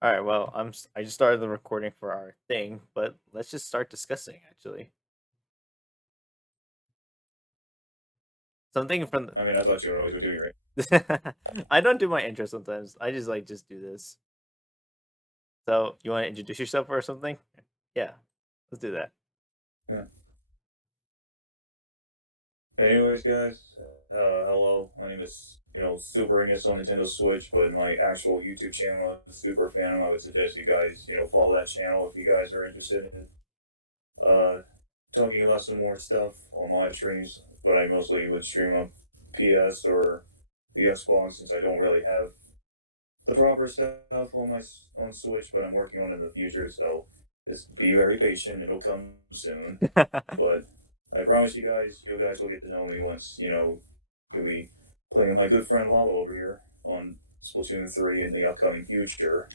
All right. Well, I just started the recording for our thing, but let's just start discussing. Actually, something from I mean, I thought you would always would do it, right? the. I don't do my intro sometimes. I just do this. So you want to introduce yourself or something? Yeah, let's do that. Yeah. Anyways, guys, hello. My name is, Super Ingus on Nintendo Switch, but my actual YouTube channel is Super Phantom. I would suggest you guys, follow that channel if you guys are interested in talking about some more stuff on live streams. But I mostly would stream on PS or the Xbox since I don't really have the proper stuff on Switch, but I'm working on it in the future. So just be very patient; it'll come soon. But I promise you guys will get to know me once you'll be playing with my good friend Lalo over here on Splatoon 3 in the upcoming future.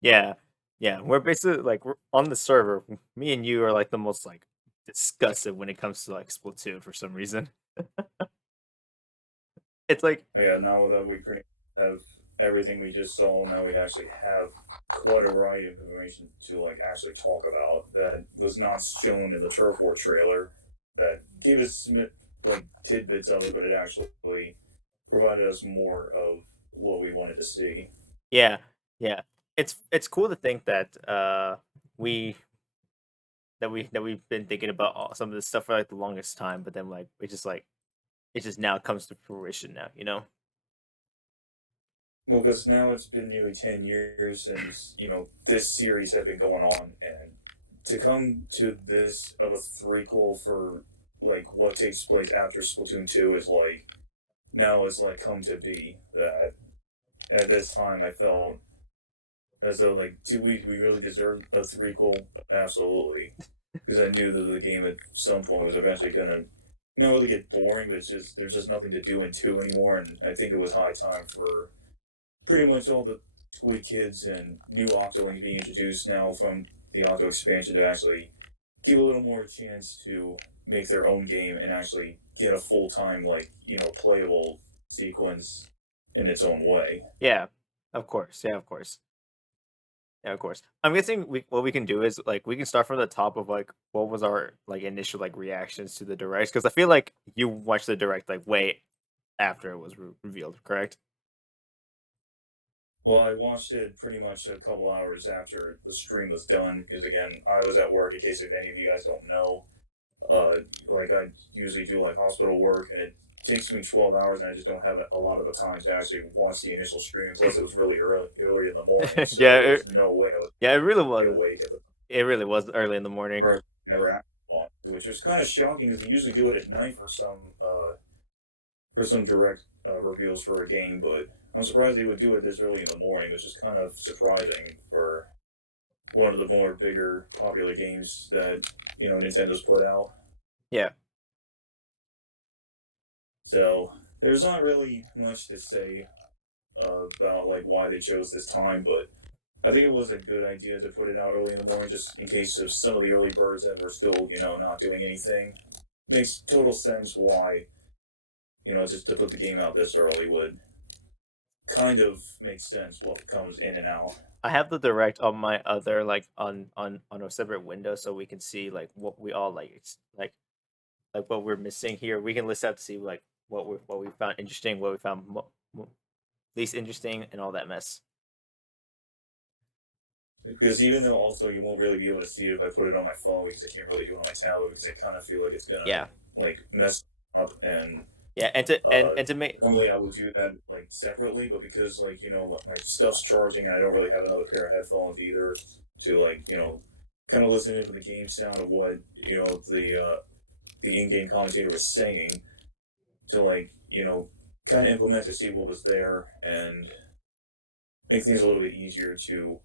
Yeah, yeah. We're basically like we're on the server. Me and you are like the most like disgusted when it comes to like Splatoon for some reason. It's like Yeah, now that we pretty much have everything we just saw, now we actually have quite a variety of information to like actually talk about that was not shown in the Turf War trailer. That gave us like tidbits of it, but it actually provided us more of what we wanted to see. yeah, yeah. It's cool to think that we we've been thinking about some of this stuff for like the longest time, but then like it just now comes to fruition now, you know? Well, because now it's been nearly 10 years since this series had been going on, and to come to this of a threequel for like what takes place after Splatoon 2 is like now it's like come to be that at this time I felt as though like do we really deserve a threequel? Absolutely, because I knew that the game at some point was eventually gonna not really get boring, but it's just there's just nothing to do in two anymore, and I think it was high time for pretty much all the Squid Kids and new Octolings being introduced now from the Octo expansion to actually give a little more chance to make their own game and actually get a full time like playable sequence in its own way. Yeah, of course. Yeah, of course. Yeah, of course. I'm guessing what we can do is like we can start from the top of like what was our like initial like reactions to the direct because I feel like you watched the direct like way after it was revealed, correct? Well, I watched it pretty much a couple hours after the stream was done because again I was at work. In case if any of you guys don't know, like I usually do like hospital work, and it takes me 12 hours, and I just don't have a lot of the time to actually watch the initial stream. Plus, it was really early in the morning, yeah, so there was no way I would yeah, it really be was. awake at the It really was early in the morning. first never happened, which is kind of shocking because they usually do it at night for some direct reveals for a game, but I'm surprised they would do it this early in the morning, which is kind of surprising for one of the more bigger popular games that Nintendo's put out. Yeah. So there's not really much to say about like why they chose this time, but I think it was a good idea to put it out early in the morning, just in case of some of the early birds that were still not doing anything. Makes total sense why just to put the game out this early would kind of make sense what comes in and out. I have the direct on my other like on a separate window so we can see like what we all like like what we're missing here. We can list out to see like what we found interesting, what we found least interesting, and all that mess. Because even though also you won't really be able to see it if I put it on my phone because I can't really do it on my tablet because I kind of feel like it's gonna Yeah, like mess up and yeah, uh and to make normally I would do that like separately, but because like my stuff's charging and I don't really have another pair of headphones either to like kind of listen into the game sound of what the in-game commentator was saying to like kind of implement to see what was there and make things a little bit easier to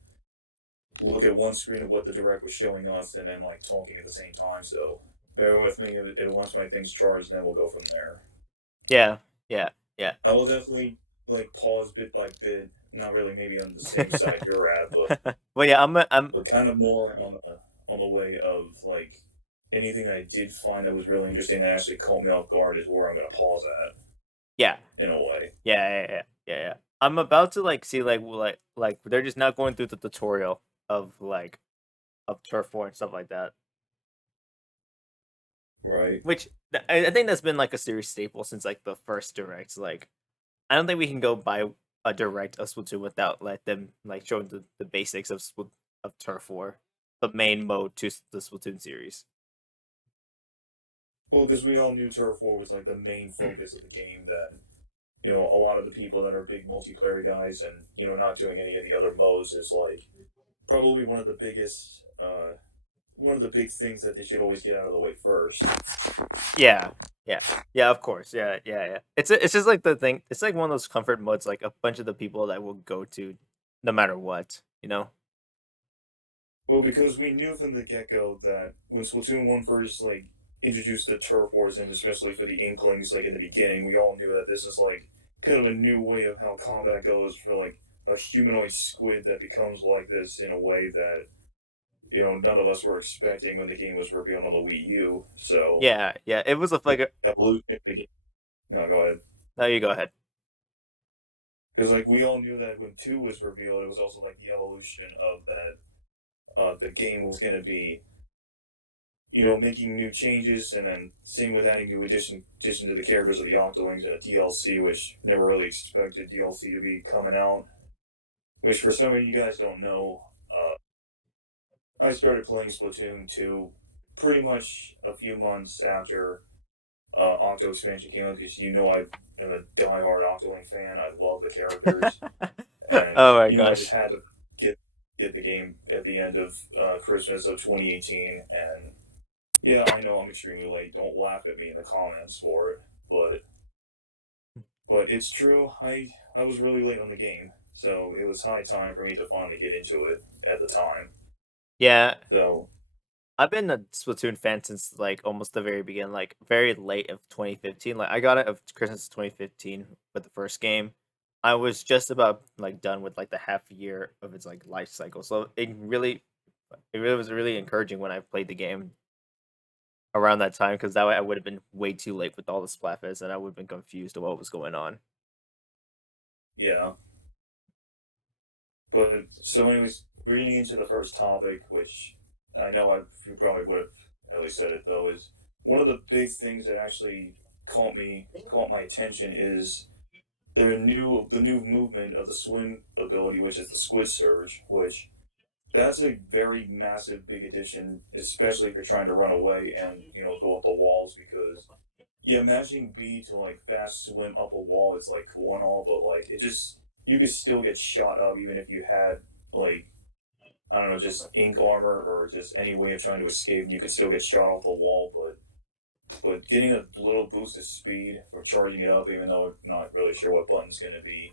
look at one screen of what the direct was showing us and then like talking at the same time. So bear with me and once my thing's charged, then we'll go from there. yeah, yeah, yeah. I will definitely like pause bit by bit. Not really maybe on the same side you're at, but Well, yeah, I'm kind of more on the way of like anything I did find that was really interesting that actually caught me off guard is where I'm gonna pause at yeah, in a way. yeah, yeah, yeah, yeah, yeah. I'm about to like see like they're just now going through the tutorial of of turf war and stuff like that. Right. Which I think that's been like a series staple since like the first direct. Like I don't think we can go by a direct of Splatoon without let them like showing the basics of of turf war, the main mode to the Splatoon series. Well, because we all knew Turf War was like the main focus of the game. That a lot of the people that are big multiplayer guys and not doing any of the other modes is like probably one of the big things that they should always get out of the way first. Yeah, yeah, yeah. Of course, yeah, yeah, yeah. It's just like the thing. It's like one of those comfort modes. Like a bunch of the people that will go to, no matter what. You know. Well, because we knew from the get go that when Splatoon 1 first like introduced the turf wars, and especially for the Inklings, like in the beginning, we all knew that this is like kind of a new way of how combat goes for like a humanoid squid that becomes like this in a way that none of us were expecting when the game was revealed on the Wii U. So Yeah, yeah. It was a like. evolution. No, go ahead. No, you go ahead. Because like we all knew that when 2 was revealed, it was also like the evolution of that. The game was going to be making new changes, and then same with adding new addition to the characters of the Octolings and a DLC, which never really expected DLC to be coming out. Which for some of you guys don't know, I started playing Splatoon 2 pretty much a few months after Octo expansion came out, because I am a diehard Octoling fan. I love the characters, and Oh my I just gosh. had to get the game at the end of Christmas of 2018, and yeah, I know I'm extremely late. Don't laugh at me in the comments for it, but it's true. I was really late on the game, so it was high time for me to finally get into it at the time. Yeah, So I've been a Splatoon fan since like almost the very beginning, like very late of 2015. Like I got it of Christmas 2015 with the first game. I was just about like done with like the half year of its like life cycle. So it really was really encouraging when I played the game around that time because that way I would have been way too late with all the Splatfests and I would have been confused of what was going on. yeah, but so anyways, reading into the first topic, which I know you probably would have at least said it though, is one of the big things that actually caught my attention is the new movement of the swim ability, which is the Squid Surge, which that's a very massive, big addition, especially if you're trying to run away and go up the walls. Because yeah, imagining B to like fast swim up a wall is like cool and all, but like it just you could still get shot up even if you had like I don't know, just ink armor or just any way of trying to escape. You could still get shot off the wall, but getting a little boost of speed for charging it up, even though I'm not really sure what button's going to be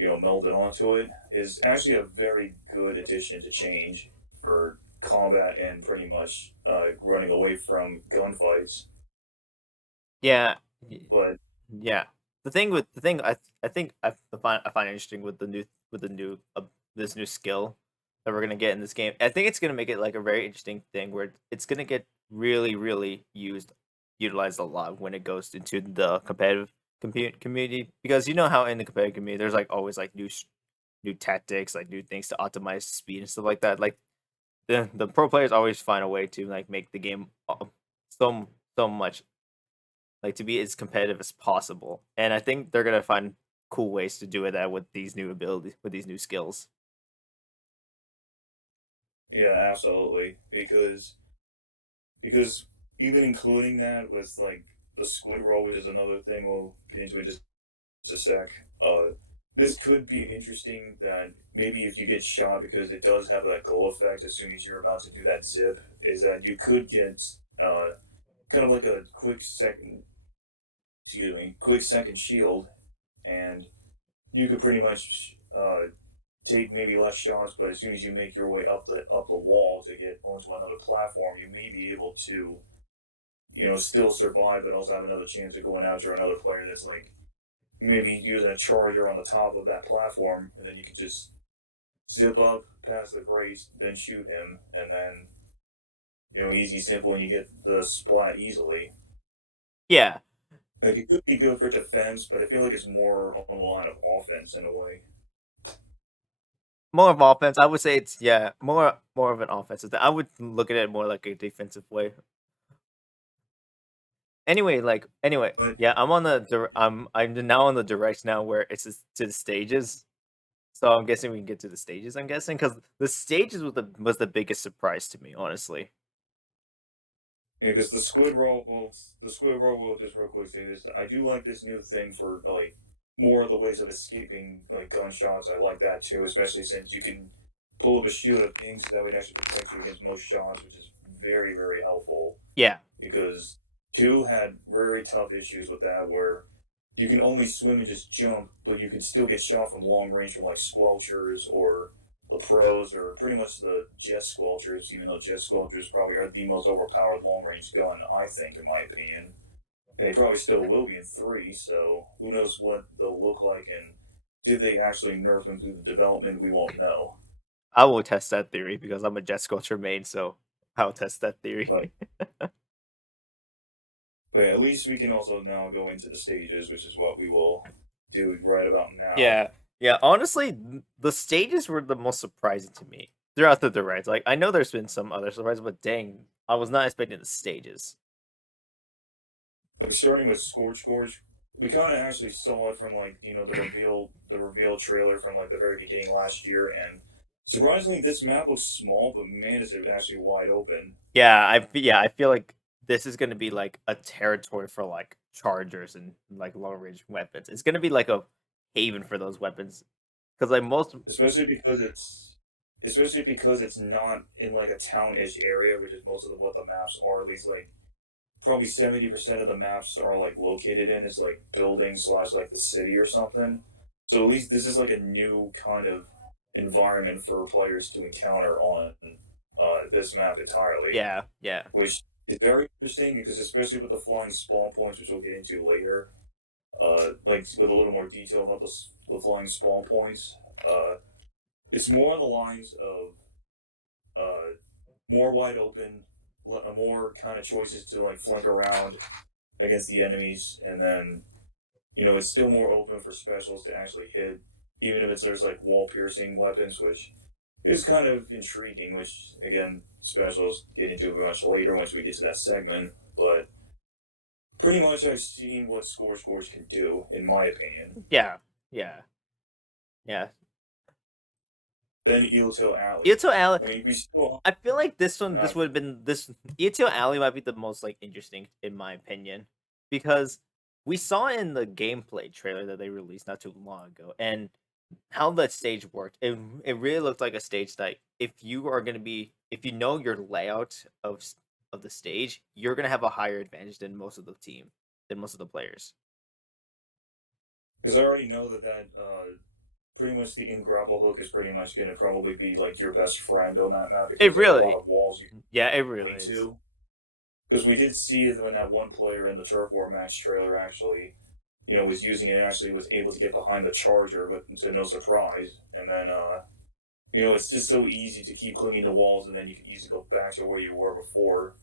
melded onto it, is actually a very good addition to change for combat and pretty much running away from gunfights. Yeah, But yeah. The thing I think I find interesting with the new this new skill that we're gonna get in this game. I think it's gonna make it like a very interesting thing where it's gonna get really utilized a lot when it goes into the competitive community because you know how in the competitive community there's like always like new tactics like new things to optimize speed and stuff like that. Like the pro players always find a way to like make the game so so much like to be as competitive as possible. And I think they're gonna find cool ways to do it that with these new abilities, with these new skills. yeah, absolutely, because even including that with like the squid roll, which is another thing we'll get into in just a sec. This could be interesting that maybe if you get shot, because it does have that glow effect as soon as you're about to do that zip, is that you could get kind of like a quick second shield, and you could pretty much take maybe less shots, but as soon as you make your way up the wall to get onto another platform, you may be able to still survive, but also have another chance of going after another player that's like maybe using a charger on the top of that platform, and then you can just zip up past the grates, then shoot him, and then easy, simple, and you get the splat easily. Yeah, Like it could be good for defense, but I feel like it's more on the line of offense in a way. More of offense. I would say it's yeah, more of an offensive thing. I would look at it more like a defensive way. Anyway, But yeah, I'm now on the direct now where it's just to the stages. So I'm guessing we can get to the stages. I'm guessing because the stages was the biggest surprise to me, honestly. yeah, because the squid roll will just real quick say this. I do like this new thing for like more of the ways of escaping like gunshots. I like that too, especially since you can pull up a shield of ink so that would actually protect you against most shots, which is very very helpful. Yeah, Because two had very tough issues with that where you can only swim and just jump, but you can still get shot from long range from like squelchers or the pros or pretty much the jet squelchers, even though jet squelchers probably are the most overpowered long range gun, I think, in my opinion. And they probably still will be in three, so who knows what they'll look like and did they actually nerf them through the development? We won't know. I will test that theory because I'm a Jet Sculpture main, so I'll test that theory. But but at least we can also now go into the stages, which is what we will do right about now. Yeah, yeah. Honestly, the stages were the most surprising to me throughout the rides. Like, I know there's been some other surprises, but dang, I was not expecting the stages. Like starting with Scorch, we kind of actually saw it from like the reveal trailer from like the very beginning last year, and surprisingly, this map looks small, but man, is it actually wide open. Yeah, I feel like this is gonna be like a territory for like chargers and like long range weapons. It's gonna be like a haven for those weapons because like most. Especially because it's not in like a town-ish area, which is most of what the maps are. At least like probably 70% of the maps are like located in is like buildings slash like the city or something. So at least this is like a new kind of environment for players to encounter on this map entirely, Yeah, yeah, which is very interesting because especially with the flying spawn points, which we'll get into later, like with a little more detail about the flying spawn points, it's more on the lines of uh, more wide open, more kind of choices to like flank around against the enemies, and then it's still more open for specials to actually hit, even if there's like wall piercing weapons, which is kind of intriguing. Which again, specials get into much later once we get to that segment, but pretty much I've seen what Scorch can do, in my opinion. yeah, yeah, yeah. Then Eel Tail Alley. Ito Alley. I mean, we still I feel like this have would have been this Ito Alley might be the most like interesting in my opinion because we saw in the gameplay trailer that they released not too long ago and how that stage worked. It really looked like a stage that if you know your layout of the stage, you're gonna have a higher advantage than most of the team than most of the players. because I already know that pretty much the in grapple hook is pretty much going to probably be like your best friend on that map It because there's a lot really, of walls you yeah, it can really cling is. to. Because we did see it when that one player in the turf war match trailer actually, was using it and actually was able to get behind the charger, but to no surprise. And then, it's just so easy to keep clinging to walls, and then you can easily go back to where you were before,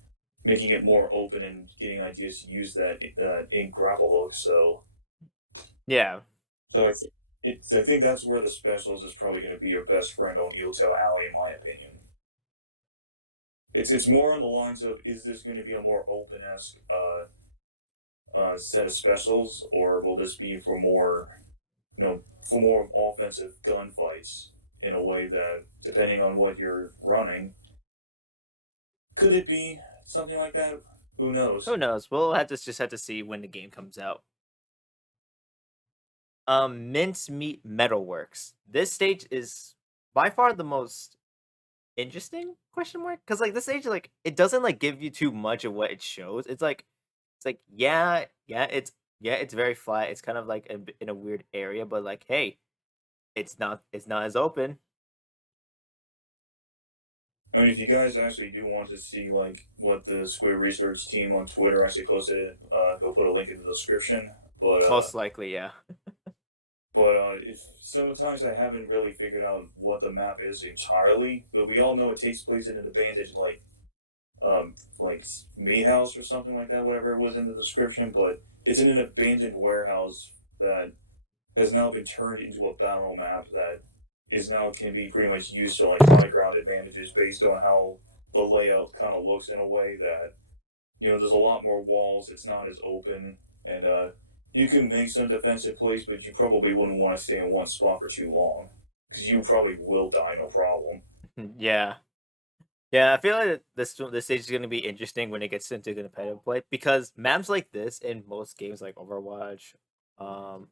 making it more open and getting ideas to use that in grapple hook. Yeah, So I think that's where the specials is probably going to be your best friend on Eel Tail Alley, in my opinion. It's more on the lines of, is this going to be a more open esque set of specials, or will this be for more offensive gunfights in a way that, depending on what you're running, could it be something like that? Who knows? who knows? We'll have to just have to see when the game comes out. Mincemeat Metalworks. This stage is by far the most interesting question mark because like this stage like it doesn't like give you too much of what it shows. It's like yeah, it's very flat. It's kind of like in a weird area, but like hey, it's not as open. I mean, if you guys actually do want to see like what the Square Research team on Twitter actually posted, he'll put a link in the description. But Most likely, yeah. if sometimes I haven't really figured out what the map is entirely, but we all know it takes place in an abandoned like like me house or something like that, whatever it was in the description. But it's in an abandoned warehouse that has now been turned into a battle map that is now can be pretty much used to like high ground advantages based on how the layout kind of looks in a way that there's a lot more walls. It's not as open, and you can make some defensive plays, but you probably wouldn't want to stay in one spot for too long because you probably will die no problem. Yeah. Yeah, I feel like this stage is gonna be interesting when it gets into competitive play because maps like this in most games like Overwatch, um,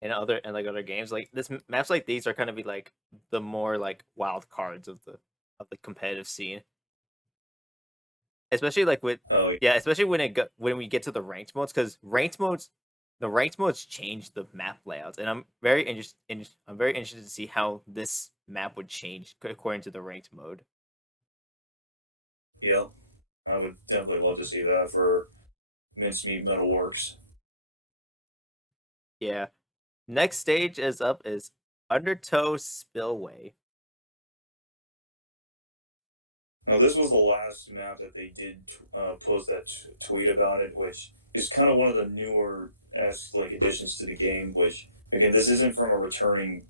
and like other games like maps like these are gonna be like the more like wild cards of the competitive scene, especially like with Oh yeah, especially when we get to the ranked modes because the ranked modes change the map layouts, and I'm very interested to see how this map would change according to the ranked mode. yeah, I would definitely love to see that for Mincemeat Metalworks. Yeah. Next stage is up is Undertow Spillway. Now, this was the last map that they did post that tweet about it, which is kind of one of the newer like additions to the game. Which again, this isn't from a returning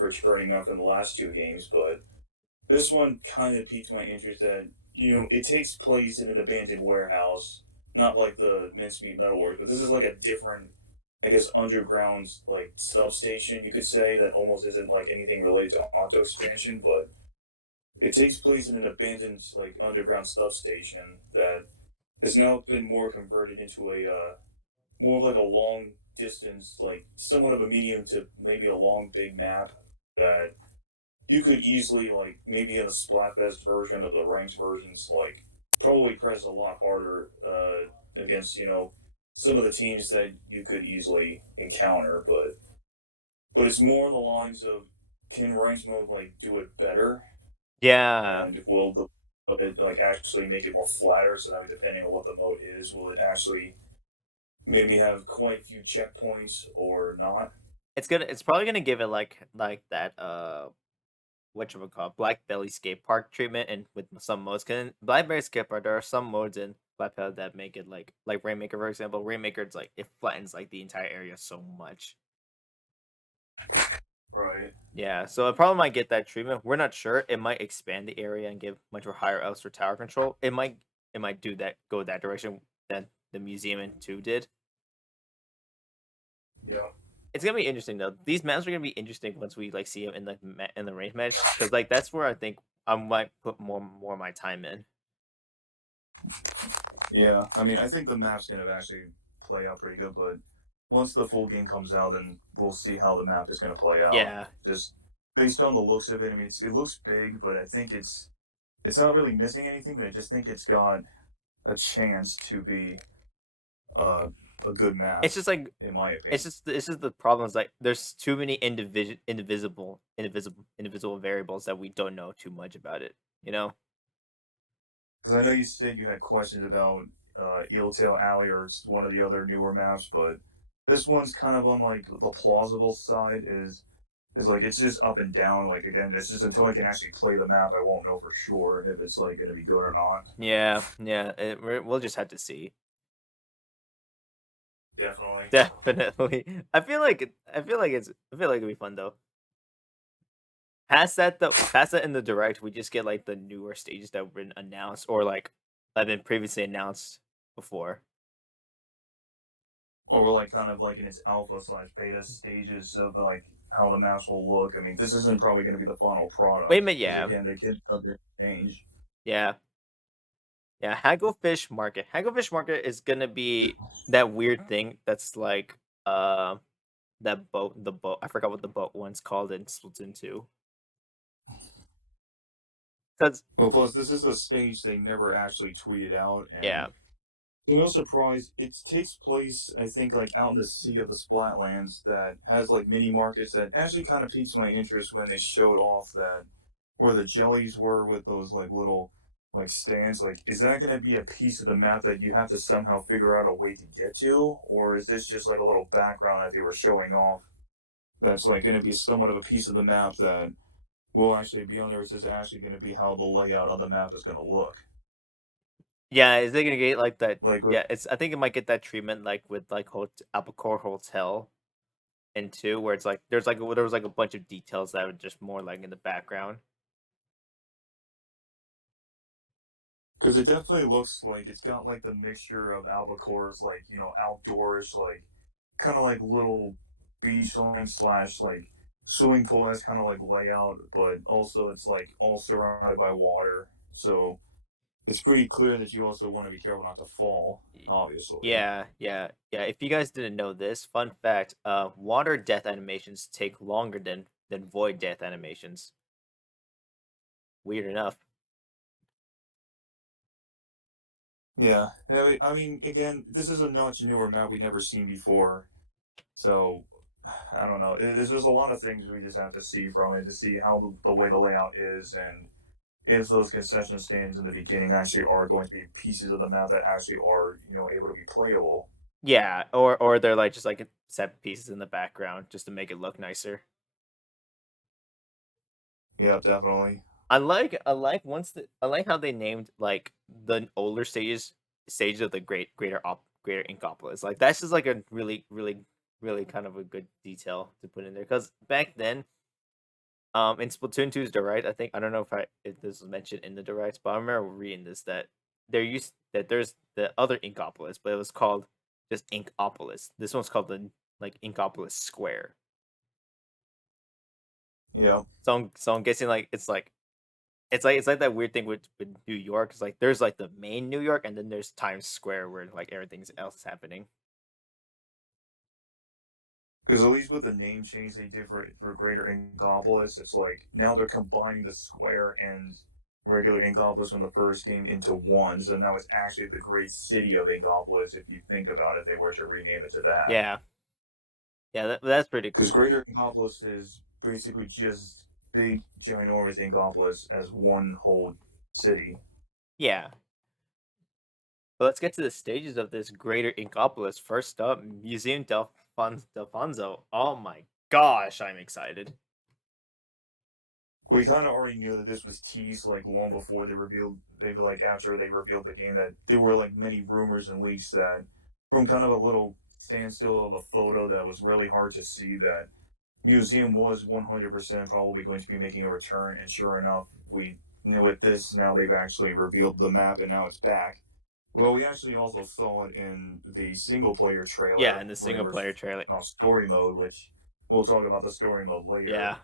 map from the last two games, but this one kind of piqued my interest. That it takes place in an abandoned warehouse, not like the Mincemeat Metalworks, but this is like a different, I guess, underground like substation you could say that almost isn't like anything related to Octo expansion, but it takes place in an abandoned like underground substation that has now been more converted into a more of like a long distance, like somewhat of a medium to maybe a long big map that you could easily like maybe in a Splatfest version of the ranked versions like probably press a lot harder against some of the teams that you could easily encounter, but it's more on the lines of can ranked mode like do it better Yeah. and will the it like actually make it more flatter so that depending on what the mode is, will it actually maybe have quite a few checkpoints or not? It's probably gonna give it like that what you would call Black Belly skate park treatment and with some modes can Blackberry skate park there are some modes in Black Belly that make it like Rainmaker for example. Rainmaker it's like it flattens like the entire area so much. Right. Yeah, so it probably might get that treatment. We're not sure. It might expand the area and give much more higher else for tower control. It might do that go that direction that the museum and two did. Yeah. It's gonna be interesting though. These maps are gonna be interesting once we like see them in in the range match because like that's where I think I might put more of my time in. Yeah. I mean, I think the map's gonna actually play out pretty good, but once the full game comes out, then we'll see how the map is gonna play out. Yeah, Just based on the looks of it, I mean, it looks big, but I think it's not really missing anything. But I just think it's got a chance to be uh, a good map, it's just like in my opinion. it's just the problem is like there's too many indivisible variables that we don't know too much about it. You know? Because I know you said you had questions about Eeltail Alley or one of the other newer maps, but this one's kind of on like the plausible side. Is like it's just up and down. Like again, it's just until I can actually play the map, I won't know for sure if it's like going to be good or not. Yeah, yeah. We'll just have to see. Definitely. Definitely. I feel like it'll be fun though. Past that in the direct, we just get like the newer stages that have been announced or like have been previously announced before. Or we're like kind of like in its alpha slash beta stages of like how the maps will look. I mean, this isn't probably going to be the final Wait a product minute, because yeah, again, they can change. yeah, yeah. Hagglefish Market is gonna be that weird thing that's like that boat the boat I forgot what the boat one's called in Splatoon 2. Cause Well, plus this is a stage they never actually tweeted out, yeah, and to no surprise, it takes place, I think, like out in the sea of the Splatlands that has like mini markets that actually kind of piques my interest when they showed off that where the jellies were with those like little like stands. Like, is that going to be a piece of the map that you have to somehow figure out a way to get to, or is this just like a little background that they were showing off that's like going to be somewhat of a piece of the map that will actually be on there? Is this actually going to be how the layout of the map is going to look? Yeah, is it gonna get like that? Like Yeah, it's. I think it might get that treatment like with like Albacore Hotel and two, where it's like there was like a bunch of details that were just more like in the background. because it definitely looks like it's got like the mixture of Albacore's like outdoors like kind of like little beach line slash like swimming pool has kind of like layout, but also it's like all surrounded by water. So it's pretty clear that you also want to be careful not to fall, Y- obviously. Yeah, yeah, yeah. If you guys didn't know this, fun fact: water death animations take longer than void death animations. Weird enough. Yeah, I mean, again, this is a much newer map we've never seen before, so I don't know. There's just a lot of things we just have to see from it to see how the way the layout is, and if those concession stands in the beginning actually are going to be pieces of the map that actually are able to be playable. Yeah, or they're like just like set pieces in the background just to make it look nicer. Yeah, definitely. I like how they named like the older stages of the greater Inkopolis. Like that's just like a really kind of a good detail to put in there because back then in Splatoon 2's Direct, I think I don't know if this was mentioned in the Directs, but I remember reading this that there's the other Inkopolis, but it was called just Inkopolis. This one's called the like Inkopolis Square. Yeah, So I'm guessing like it's like that weird thing with New York. It's like there's like the main New York, and then there's Times Square where like everything else is happening. because at least with the name change they did for Greater Inkopolis, it's like now they're combining the square and regular Inkopolis from the first game into one. So now it's actually the great city of Inkopolis, if you think about it, if they were to rename it to that. Yeah, yeah, that's pretty Because cool. Greater Inkopolis is basically just big, ginormous Inkopolis as one whole city. Yeah, but let's get to the stages of this greater Inkopolis. First up, Museum Delfonso. Oh my gosh, I'm excited. We kind of already knew that this was teased like long before they like after they revealed the game that there were like many rumors and leaks that from kind of a little standstill of a photo that was really hard to see that museum was 100% probably going to be making a return, and sure enough we knew with this now they've actually revealed the map and now it's back. Well, we actually also saw it in the single player Yeah, trailer in the when they single were player trailer. story mode, which we'll talk about the story mode later Yeah,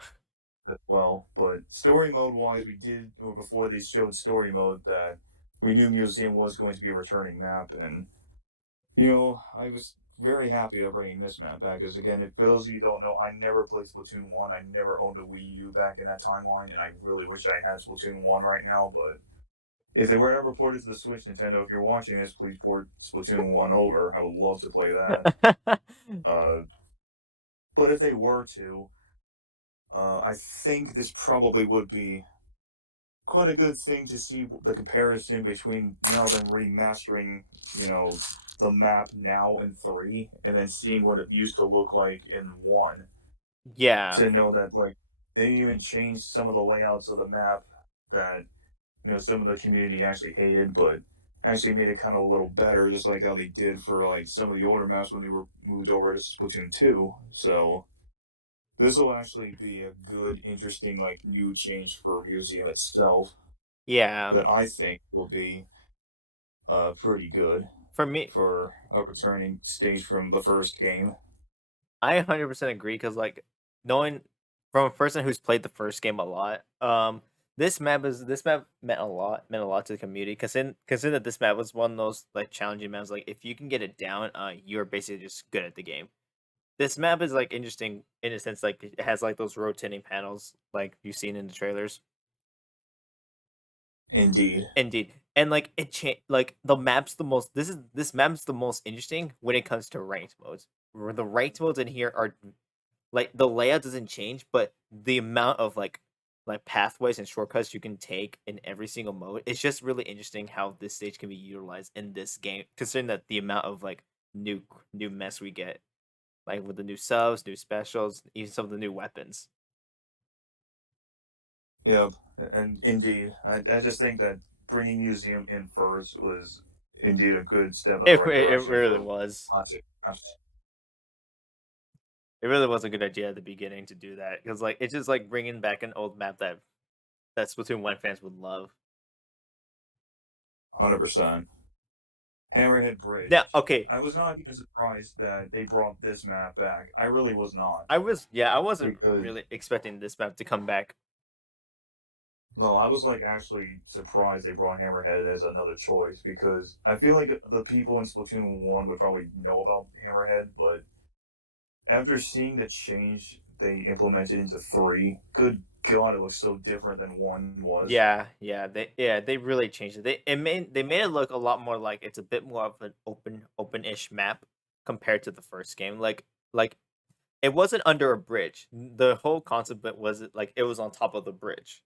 as well. But story mode wise, we did, or before they showed story mode, that we knew Museum was going to be a returning map, and I was very happy they're bringing this map back. Because again, for those of you who don't know, I never played Splatoon 1. I never owned a Wii U back in that timeline, and I really wish I had Splatoon 1 right now. But if they were ever ported to the Switch, Nintendo, if you're watching this, please port Splatoon 1 over. I would love to play that. Uh, but if they were to, I think this probably would be quite a good thing to see the comparison between now them remastering, you know, the map now in three, and then seeing what it used to look like in one. yeah, To know that like they even changed some of the layouts of the map that some of the community actually hated, but actually made it kind of a little better, just like how they did for like some of the older maps when they were moved over to Splatoon 2. So this will actually be a good, interesting, like new change for Museum itself yeah. that I think will be pretty good For me, for a returning stage from the first game. I 100% agree because like knowing from a person who's played the first game a lot, this map meant a lot to the community. Considering that this map was one of those like challenging maps, like if you can get it down, you're basically just good at the game. This map is like interesting in a sense, like it has like those rotating panels like you've seen in the trailers. Indeed. Indeed, and like like the map's the most. This map's the most interesting when it comes to ranked modes. Where the ranked modes in here are like the layout doesn't change, but the amount of like pathways and shortcuts you can take in every single mode, it's just really interesting how this stage can be utilized in this game, considering that the amount of like new new mess we get, like with the new subs, new specials, even some of the new weapons. Yep. And indeed, I just think that bringing museum in first was indeed a good step in the It right it direction really for was. classic. It really was a good idea at the beginning to do that because like it's just like bringing back an old map that Splatoon 1 fans would love. 100%. Hammerhead Now, Bridge. okay, I was not even surprised that they brought this map back. I really was not. I wasn't Because, really expecting this map to come back. no, I was like actually surprised they brought Hammerhead as another choice because I feel like the people in Splatoon 1 would probably know about Hammerhead, but after seeing the change they implemented into 3, good god, it looks so different than 1 was. They really changed it. They made it look a lot more like it's a bit more of an open-ish map compared to the first game. Like it wasn't under a bridge. The whole concept was like it was on top of the bridge.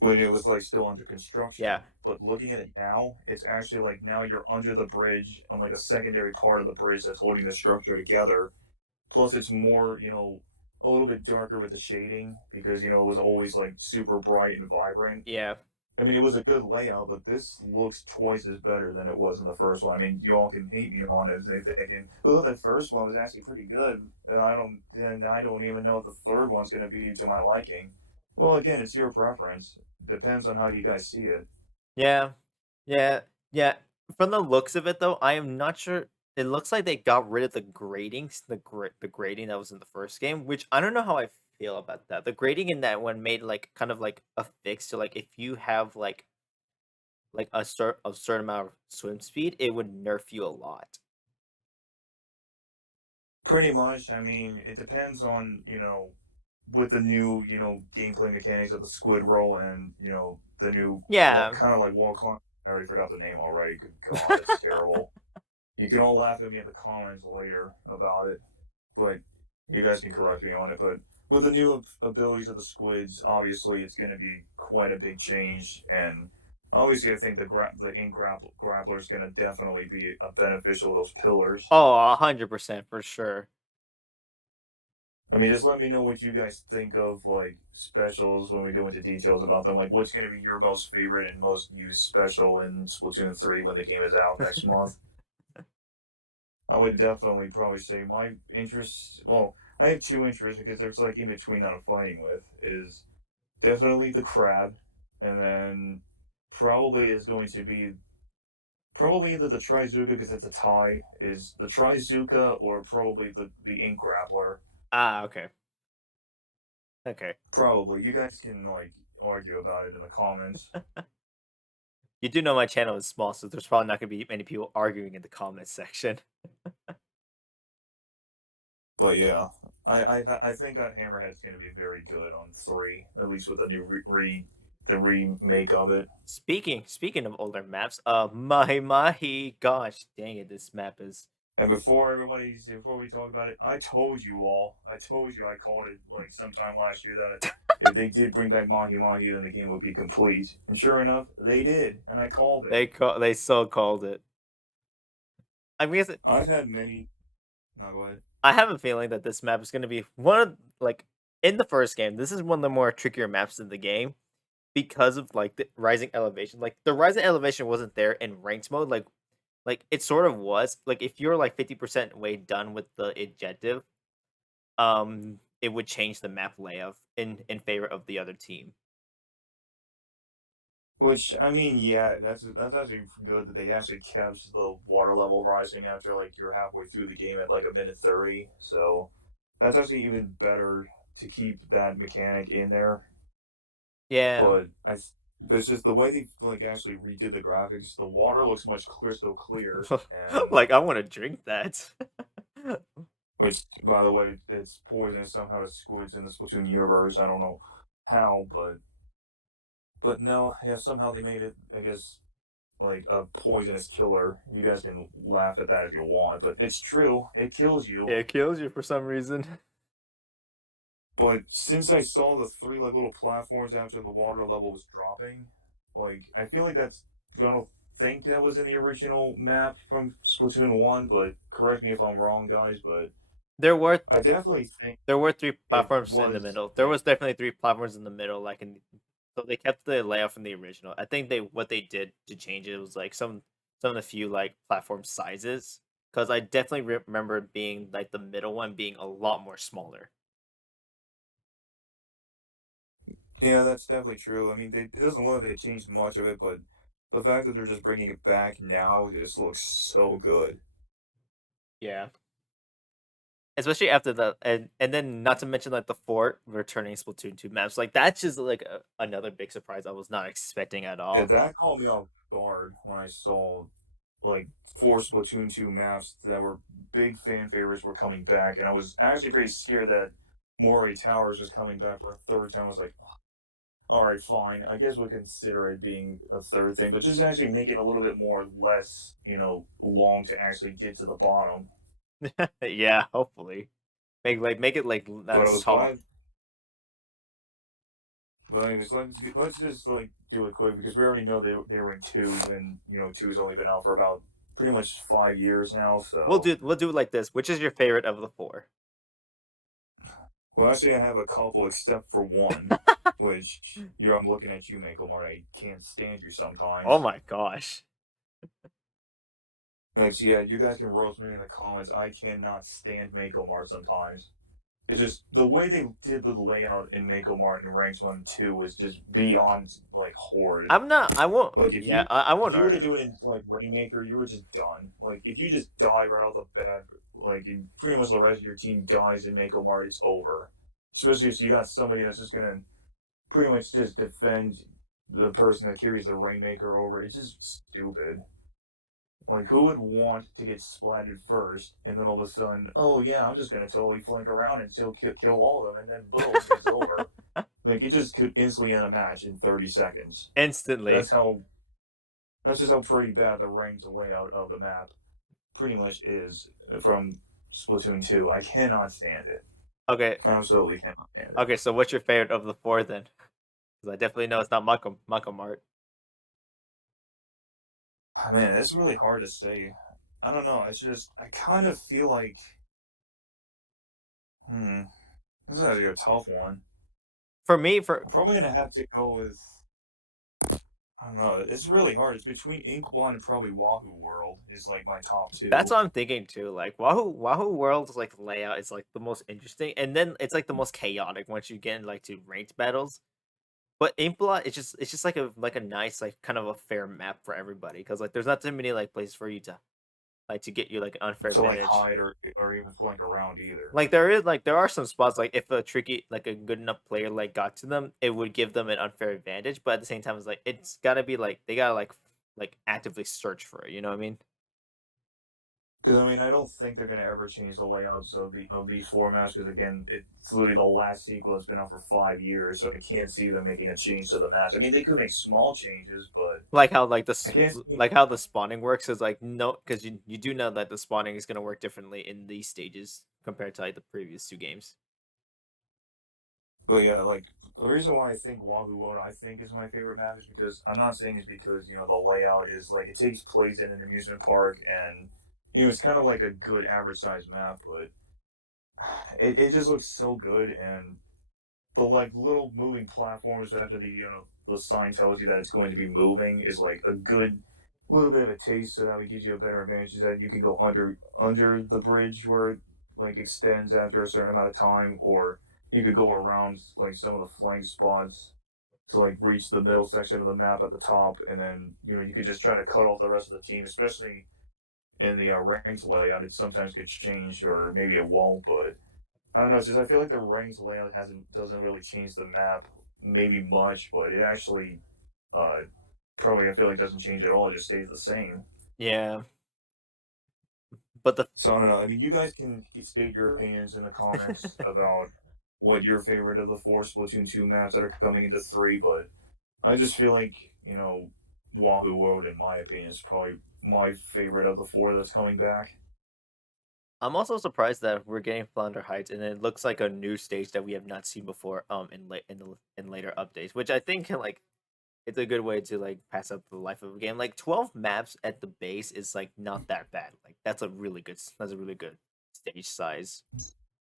When it was like still under Yeah, construction. But looking at it now, it's actually like now you're under the bridge on like a secondary part of the bridge that's holding the structure together. Plus, it's more, a little bit darker with the shading because, it was always like super bright and vibrant. yeah. I mean, it was a good layout, but this looks twice as better than it was in the first one. I mean, you all can hate me on it, thinking, "Oh, the first one was actually pretty good," and I don't even know if the third one's going to be to my liking. Well, again, it's your preference. Depends on how you guys see it. Yeah, yeah, yeah. From the looks of it, though, I am not sure. It looks like they got rid of the gradings, the grading that was in the first game, which I don't know how I feel about that. The grading in that one made like kind of like a fix to like if you have like a certain amount of swim speed, it would nerf you a lot. Pretty much. I mean, it depends on with the new gameplay mechanics of the squid roll and the new Yeah, kind of like wall climb. I already forgot the name already. Good God, it's terrible. You can all laugh at me in the comments later about it, but you guys can correct me on it. But with the new abilities of the squids, obviously it's going to be quite a big change, and obviously I think the ink grappler is going to definitely be a beneficial of those pillars. oh, 100% for sure. I mean, just let me know what you guys think of like specials when we go into details about them. Like, what's going to be your most favorite and most used special in Splatoon 3 when the game is out next month? I would definitely probably say my interests. Well, I have two interests because there's like in between that I'm fighting with is definitely the crab, and then probably is going to be probably either the Trizuka because it's a tie is the Trizuka or probably the Ink Grappler. Ah, okay, okay. Probably you guys can like argue about it in the comments. You do know my channel is small, so there's probably not gonna be many people arguing in the comments section. But yeah, I think Hammerhead's going to be very good on 3, at least with the new the remake of it. Speaking of older maps, Mahi Mahi, gosh dang it, this map is And before we talk about it, I told you all, I called it like sometime last year that if they did bring back Mahi Mahi, then the game would be complete. And sure enough, they did, and I called it. they so called it. I mean, I've had many. No, go ahead. I have a feeling that this map is gonna be one of like in the first game. This is one of the more trickier maps in the game because of like the rising elevation. Like the rising elevation wasn't there in ranked mode. Like it sort of was. Like if you're like 50% way done with the objective, it would change the map layout in favor of the other team. Which I mean, yeah, that's actually good that they actually kept the water level rising after like you're halfway through the game at like a minute 30. So that's actually even better to keep that mechanic in there. Yeah. But it's just the way they like actually redid the graphics. The water looks much crystal clear, and Like I want to drink that. which by the way, it's poisonous somehow to squids in the Splatoon universe. I don't know how, but no, yeah, somehow they made it. I guess like a poisonous killer. You guys can laugh at that if you want, but it's true. It kills you. Yeah, it kills you for some reason. But since I saw the 3 like little platforms after the water level was dropping, like I feel like that's I don't think that was in the original map from Splatoon 1, but correct me if I'm wrong, guys, but There were I definitely think there were three it platforms in the was middle. There was definitely three platforms in the middle, like in So they kept the layout from the original. I think what they did to change it was like some of the few like platform sizes. Because I definitely remember being like the middle one being a lot more smaller. Yeah, that's definitely true. I mean, it doesn't look like they changed much of it, but the fact that they're just bringing it back now just looks so good. Yeah. Especially after the and then not to mention like the fort returning Splatoon 2 maps. Like that's just like another big surprise I was not expecting at Yeah, all. that caught me off guard when I saw like four Splatoon 2 maps that were big fan favorites were coming back, and I was actually pretty scared that Moray Towers was coming back for a third time. I was like, all right, fine. I guess we'll consider it being a third thing, but just actually make it a little bit more less, long to actually get to the bottom. Yeah, hopefully. Make it like But I was tall. glad. Well, anyways, let's just like do it quick because we already know they were in two, and two's only been out for about pretty much 5 years now. So, We'll do it like this. Which is your favorite of the four? well, actually, I have a couple except for one, which I'm looking at you, Mako Mart. I can't stand you Oh sometimes. my gosh. Like, so yeah, you guys can roast me in the comments. I cannot stand Mako Mart sometimes. It's just the way they did the layout in Mako Mart in ranks 1 and 2 was just beyond like horrid. I'm not I won't Like yeah, I if won't you were to do it in like Rainmaker, you were just done. Like if you just die right off the bat, like pretty much the rest of your team dies in Mako Mart, it's over. Especially if you got somebody that's just gonna pretty much just defend the person that carries the Rainmaker over. It's just stupid. Like, who would want to get splatted first, and then all of a sudden, oh yeah, I'm just gonna totally flank around and still kill all of them, and then boom, it's over. Like, it just could instantly end a match in 30 seconds. instantly. That's how. That's just how pretty bad the ranked layout of the map pretty much is from Splatoon 2. I cannot stand it. Okay. Absolutely cannot stand it. Okay, so what's your favorite of the four then? Because I definitely know it's not Mako Mart. Oh, man, it's really hard to say. I don't know. It's just I kind of feel like, this is actually a tough one. For me, for I'm probably gonna have to go with I don't know. It's really hard. It's between Inkwell and probably Wahoo World is like my top that's two. what I'm thinking too. Like Wahoo World's like layout is like the most interesting, and then it's like the most chaotic once you get into like to ranked battles. But Impala, it's just like a nice like kind of a fair map for everybody because like there's not too many like places for you to like to get you like an unfair So like advantage. hide or even flank around either. Like there are some spots like if a tricky like a good enough player like got to them, it would give them an unfair advantage. But at the same time, it's like it's gotta be like they gotta like actively search for it. You know what I mean? Because I mean, I don't think they're gonna ever change the layouts of these formats. Because again, it's literally the last sequel has been out for 5 years, so I can't see them making a change to the match. I mean, they could make small changes, but Like how I can't see. like how the spawning works is like no because you do know that the spawning is gonna work differently in these stages compared to like the previous two games. But yeah, like the reason why I think Wahoo World I think is my favorite map is because I'm not saying it's because the layout is like it takes place in an amusement park and it's kind of like a good average sized map, but it just looks so good and the like little moving platforms after the sign tells you that it's going to be moving is like a good little bit of a taste so that it gives you a better advantage that you can go under the bridge where it like extends after a certain amount of time or you could go around like some of the flank spots to like reach the middle section of the map at the top and then you could just try to cut off the rest of the team, especially in the ranked layout. It sometimes gets changed or maybe it won't, but I don't know. It's just I feel like the ranked layout hasn't doesn't really change the map maybe much, but it actually uh probably I feel like doesn't change at all. It just stays the same. Yeah, but the So I don't know. I mean, you guys can state your opinions in the comments about what your favorite of the four Splatoon 2 maps that are coming into three, but I just feel like Wahoo World, in my opinion, is probably my favorite of the four that's coming back. I'm also surprised that we're getting Flounder Heights, and it looks like a new stage that we have not seen before. In later updates, which I think like it's a good way to like pass up the life of a game. Like 12 maps at the base is like not that bad. Like that's a really good stage size.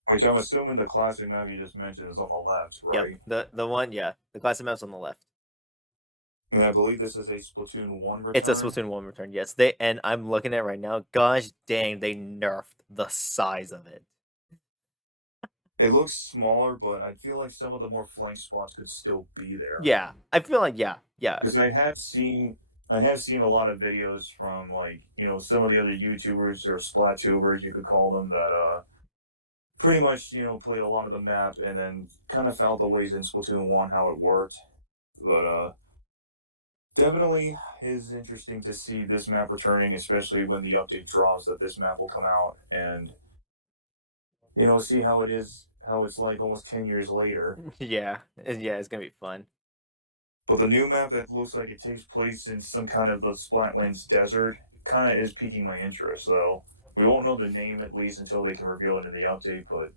Which I'm assuming the classic map you just mentioned is on the left, Yep, right? the one, yeah, the classic map's on the left. And I believe this is a Splatoon 1 It's a return. Splatoon 1 return. Yes, they and I'm looking at it right now. Gosh dang, they nerfed the size of it. It looks smaller, but I feel like some of the more flank spots could still be there. Yeah, I feel like yeah. Because I have seen a lot of videos from like, some of the other YouTubers or Splatubers you could call them that pretty much, played a lot of the map and then kind of found the ways in Splatoon 1 how it worked. But definitely is interesting to see this map returning, especially when the update drops that this map will come out and see how it is, how it's like almost 10 years later. Yeah, yeah, it's gonna be fun. But the new map that looks like it takes place in some kind of the Splatlands desert kind of is piquing my interest, though. We won't know the name at least until they can reveal it in the update, but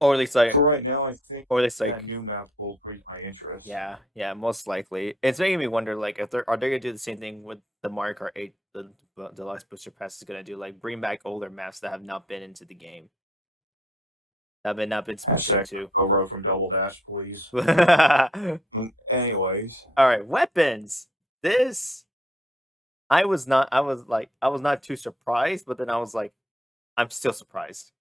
Or at least like, for right now, I think or at least that like, new map will pique my interest. yeah, most likely. It's making me wonder, like, if they gonna do the same thing with the Mario Kart 8, the Deluxe Booster Pass is gonna do, like, bring back older maps that have not been into the game, that have not been Splatoon Hashtag 2. a row from Double Dash, please. All Anyways, right, weapons. This I was not too surprised, but then I was like, I'm still surprised.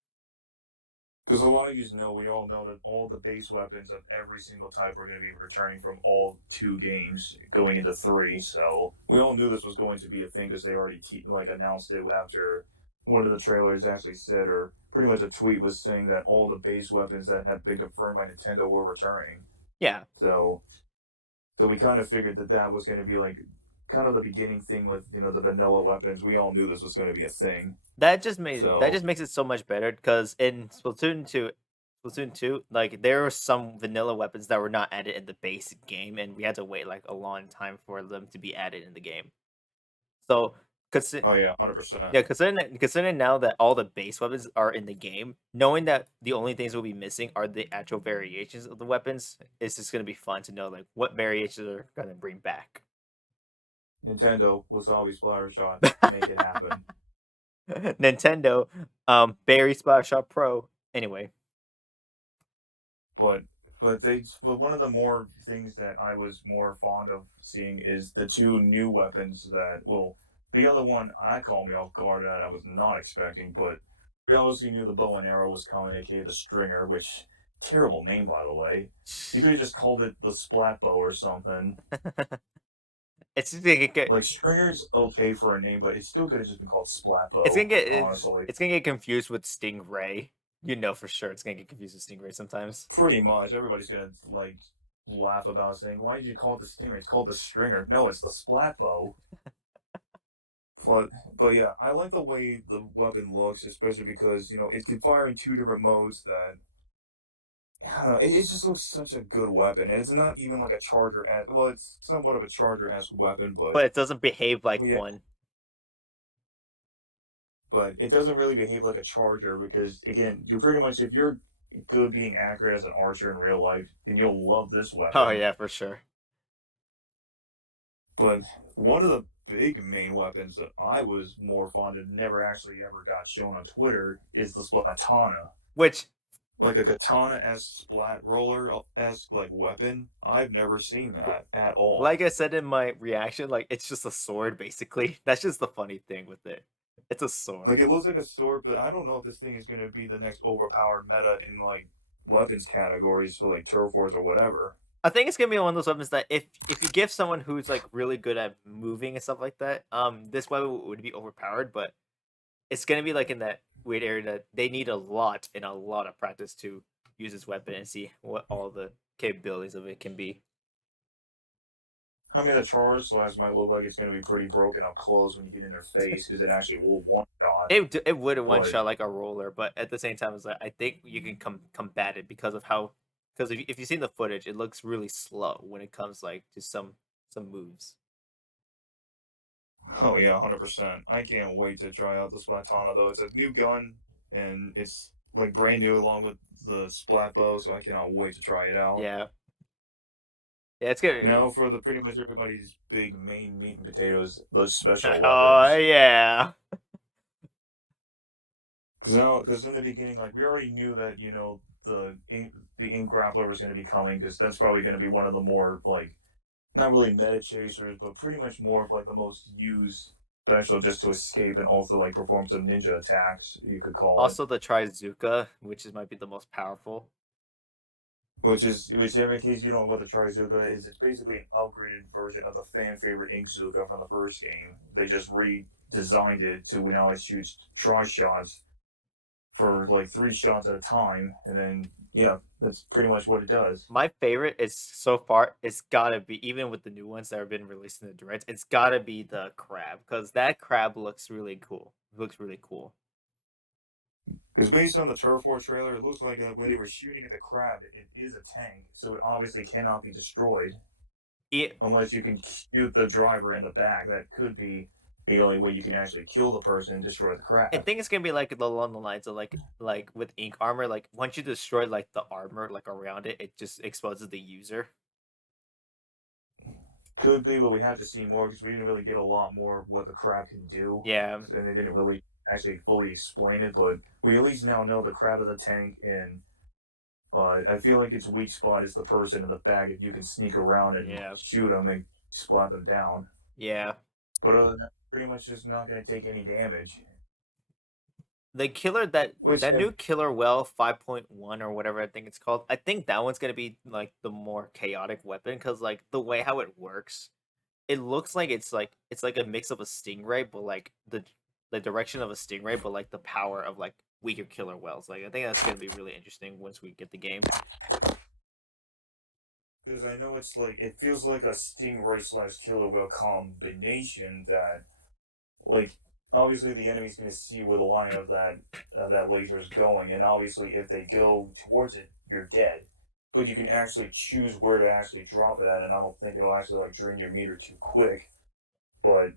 because a lot of you know, we all know that all the base weapons of every single type are going to be returning from all two games going into three. So we all knew this was going to be a thing because they already announced it after one of the trailers actually said, or pretty much a tweet was saying that all the base weapons that had been confirmed by Nintendo were returning. Yeah, So we kind of figured that that was going to be like kind of the beginning thing with the vanilla weapons. We all knew this was going to be a thing. that So just makes it so much better because in Splatoon 2, like there were some vanilla weapons that were not added in the basic game, and we had to wait like a long time for them to be added in the game. So, oh yeah, 100%. yeah, considering now that all the base weapons are in the game, knowing that the only things we'll be missing are the actual variations of the weapons, it's just gonna be fun to know like what variations are gonna bring back. Nintendo was always Splattershot. Make it happen. Nintendo, Barry Splash Shot Pro. Anyway, But one of the more things that I was more fond of seeing is the two new weapons that the other one I called me off guard that I was not expecting, but we obviously knew the bow and arrow was coming, aka the stringer, which terrible name by the way. You could have just called it the splat bow or something. it's just gonna get Like stringer's okay for a name, but it still could have just been called splat it's gonna bow, get honestly. it's gonna get confused with Stingray. You know for sure it's gonna get confused with Stingray sometimes. Pretty much everybody's gonna laugh about saying, "Why did you call it the stinger? It's called the stringer." No, it's the splat bow. But yeah, I like the way the weapon looks, especially because it can fire in two different modes. That I don't know, it just looks such a good weapon, and it's not even like a charger as well. It's somewhat of a charger as weapon, But it doesn't behave like yeah, one. but it doesn't really behave like a charger because again, you pretty much if you're good being accurate as an archer in real life, then you'll love this Oh weapon. yeah, for sure. But one of the big main weapons that I was more fond of never actually ever got shown on Twitter is the Splatana. Which, Like a katana as splat roller as weapon. I've never seen that at all. like I said in my reaction, like it's just a sword basically. That's just the funny thing with it. It's a Like sword. it looks like a sword, but I don't know if this thing is gonna be the next overpowered meta in weapons categories for turf wars or whatever. I think it's gonna be one of those weapons that if you give someone who's like really good at moving and stuff like that, this weapon would be overpowered, but it's gonna be like in that weird area that they need a lot and a lot of practice to use this weapon and see what all the capabilities of it can be. I mean, the charge slash might look like it's gonna be pretty broken up close when you get in their face because it actually will one shot. It would one But shot like a roller, but at the same time, it's like I think you can combat it because of how because if you've seen the footage, it looks really slow when it comes like to some moves. oh yeah, 100%. I can't wait to try out the Splatana though. It's a new gun and it's brand new along with the splat bow, so I cannot wait to try it out. Yeah, yeah, it's good. Now for the pretty much everybody's big main meat and potatoes, those special Oh weapons. yeah, Because in the beginning, like we already knew that the ink grappler was going to be coming because that's probably going to be one of the more like not really meta chasers, but pretty much more of like the most used special just to escape and also like perform some ninja attacks, you could call it. Also, the Trizuka, which is might be the most powerful. Whichever case you don't know what the Trizuka is, it's basically an upgraded version of the fan favorite Inkzuka from the first game. They just redesigned it to now it shoots tri shots for like 3 shots at a time, and then yeah, that's pretty much what it does. My favorite is so far. It's gotta be even with the new ones that have been released in the directs. It's gotta be the crab because that crab looks really cool. It looks really cool. Because based on the Turf War trailer, it looks like when they were shooting at the crab, it is a tank, so it obviously cannot be destroyed It, unless you can shoot the driver in the back. That could be the only way you can actually kill the person and destroy the I crab. think it's gonna be like along the lines of like with ink armor. Like once you destroy like the armor like around it, it just exposes the user. Could be, but we have to see more because we didn't really get a lot more of what the crab can do, Yeah, and they didn't really actually fully explain it. But we at least now know the crab is a tank, and I feel like its weak spot is the person in the back. If you can sneak around and yeah, shoot them and splat them down, yeah. but other than that, pretty much just not going to take any damage. The killer Which that new killer well 5.1 or whatever I think it's called. I think that one's gonna be like the more chaotic weapon because like the way how it works, it looks like it's like a mix of a stingray, but like the direction of a stingray, but like the power of like weaker killer whales. Like I think that's gonna be really interesting once we get the game. because I know it's like it feels like a stingray slash killer whale combination that like obviously the enemy's going to see where the line of that laser is going, and obviously if they go towards it, you're dead. But you can actually choose where to actually drop it at, and I don't think it'll actually like drain your meter too quick. But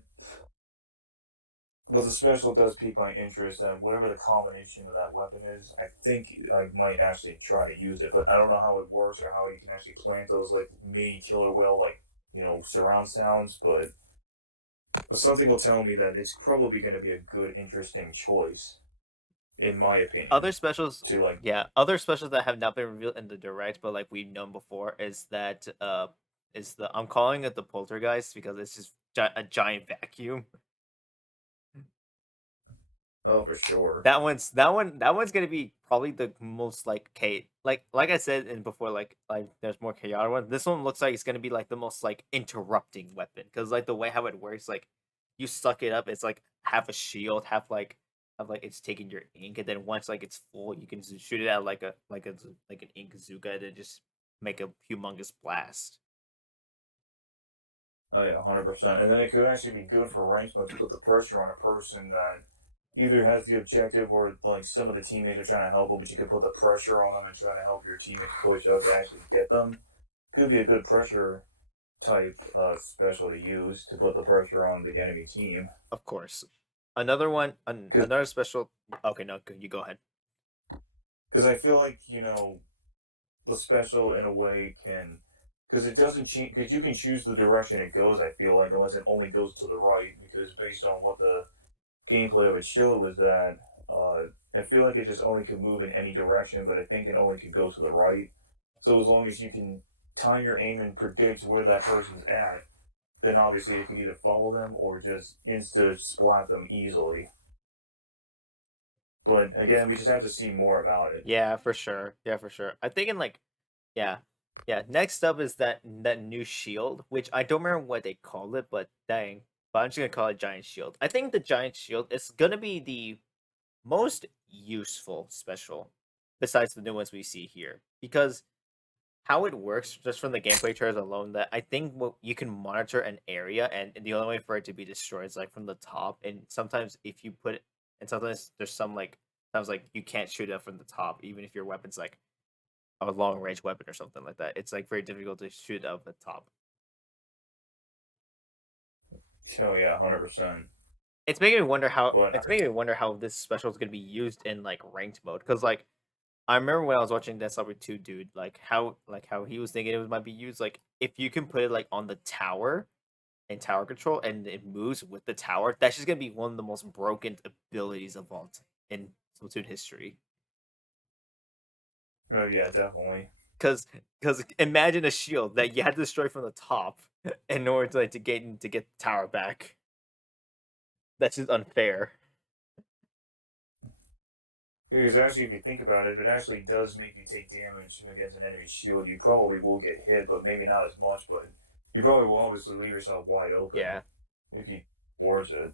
the special does pique my interest, and whatever the combination of that weapon is, I think I might actually try to use it. But I don't know how it works or how you can actually plant those like mini killer whale like surround sounds, but something will tell me that it's probably going to be a good, interesting choice, in my Other opinion. specials, To like, yeah, other specials that have not been revealed in the direct, but like we've known before, is the I'm calling it the poltergeist because it's just a giant vacuum. oh, for sure. That one's gonna be probably the most like like I said and before like there's more chaotic ones. This one looks like it's gonna be like the most like interrupting weapon because like the way how it works, like you suck it up, it's like half a shield, half like it's taking your ink, and then once like it's full, you can shoot it at like an ink bazooka and then just make a humongous blast. Oh yeah, 100%. And then it could actually be good for ranks mode to put the pressure on a person that either has the objective or like some of the teammates are trying to help them, but you can put the pressure on them and try to help your teammates push up to actually get them. Could be a good pressure type special to use to put the pressure on the enemy team. Of course, another one, Because another special. Okay, no, you go ahead. I feel like the special in a way can because it doesn't change because you can choose the direction it goes. I feel like unless it only goes to the right because based on what the gameplay of it showed was that I feel like it just only could move in any direction, but I think it only could go to the right. So as long as you can time your aim and predict where that person's at, then obviously you can either follow them or just insta splat them easily. But again, we just have to see more about it. Yeah, for sure. Yeah, for sure. I think in like, yeah, yeah. Next up is that new shield, which I don't remember what they called it, but dang, but I'm just gonna call it giant shield. I think the giant shield is gonna be the most useful special besides the new ones we see here because how it works just from the gameplay trailers alone that I think what you can monitor an area and the only way for it to be destroyed is like from the top and sometimes if you put it and sometimes there's some like sometimes like you can't shoot it from the top even if your weapon's like a long range weapon or something like that. It's like very difficult to shoot out the top. Oh yeah, 100%. But It's making me wonder how this special is gonna be used in like ranked mode because like I remember when I was watching Death Stalker 2, dude, like how he was thinking it might be used. Like if you can put it like on the tower and tower control and it moves with the tower, that's just gonna be one of the most broken abilities of all in Splatoon history. Oh yeah, definitely. Because imagine a shield that you had to destroy from the top in order to like to get the tower back. That's just unfair. Because actually, if you think about it, if it actually does make you take damage against an enemy shield, you probably will get hit, but maybe not as much. But you probably will obviously leave yourself wide open Yeah. if you towards it.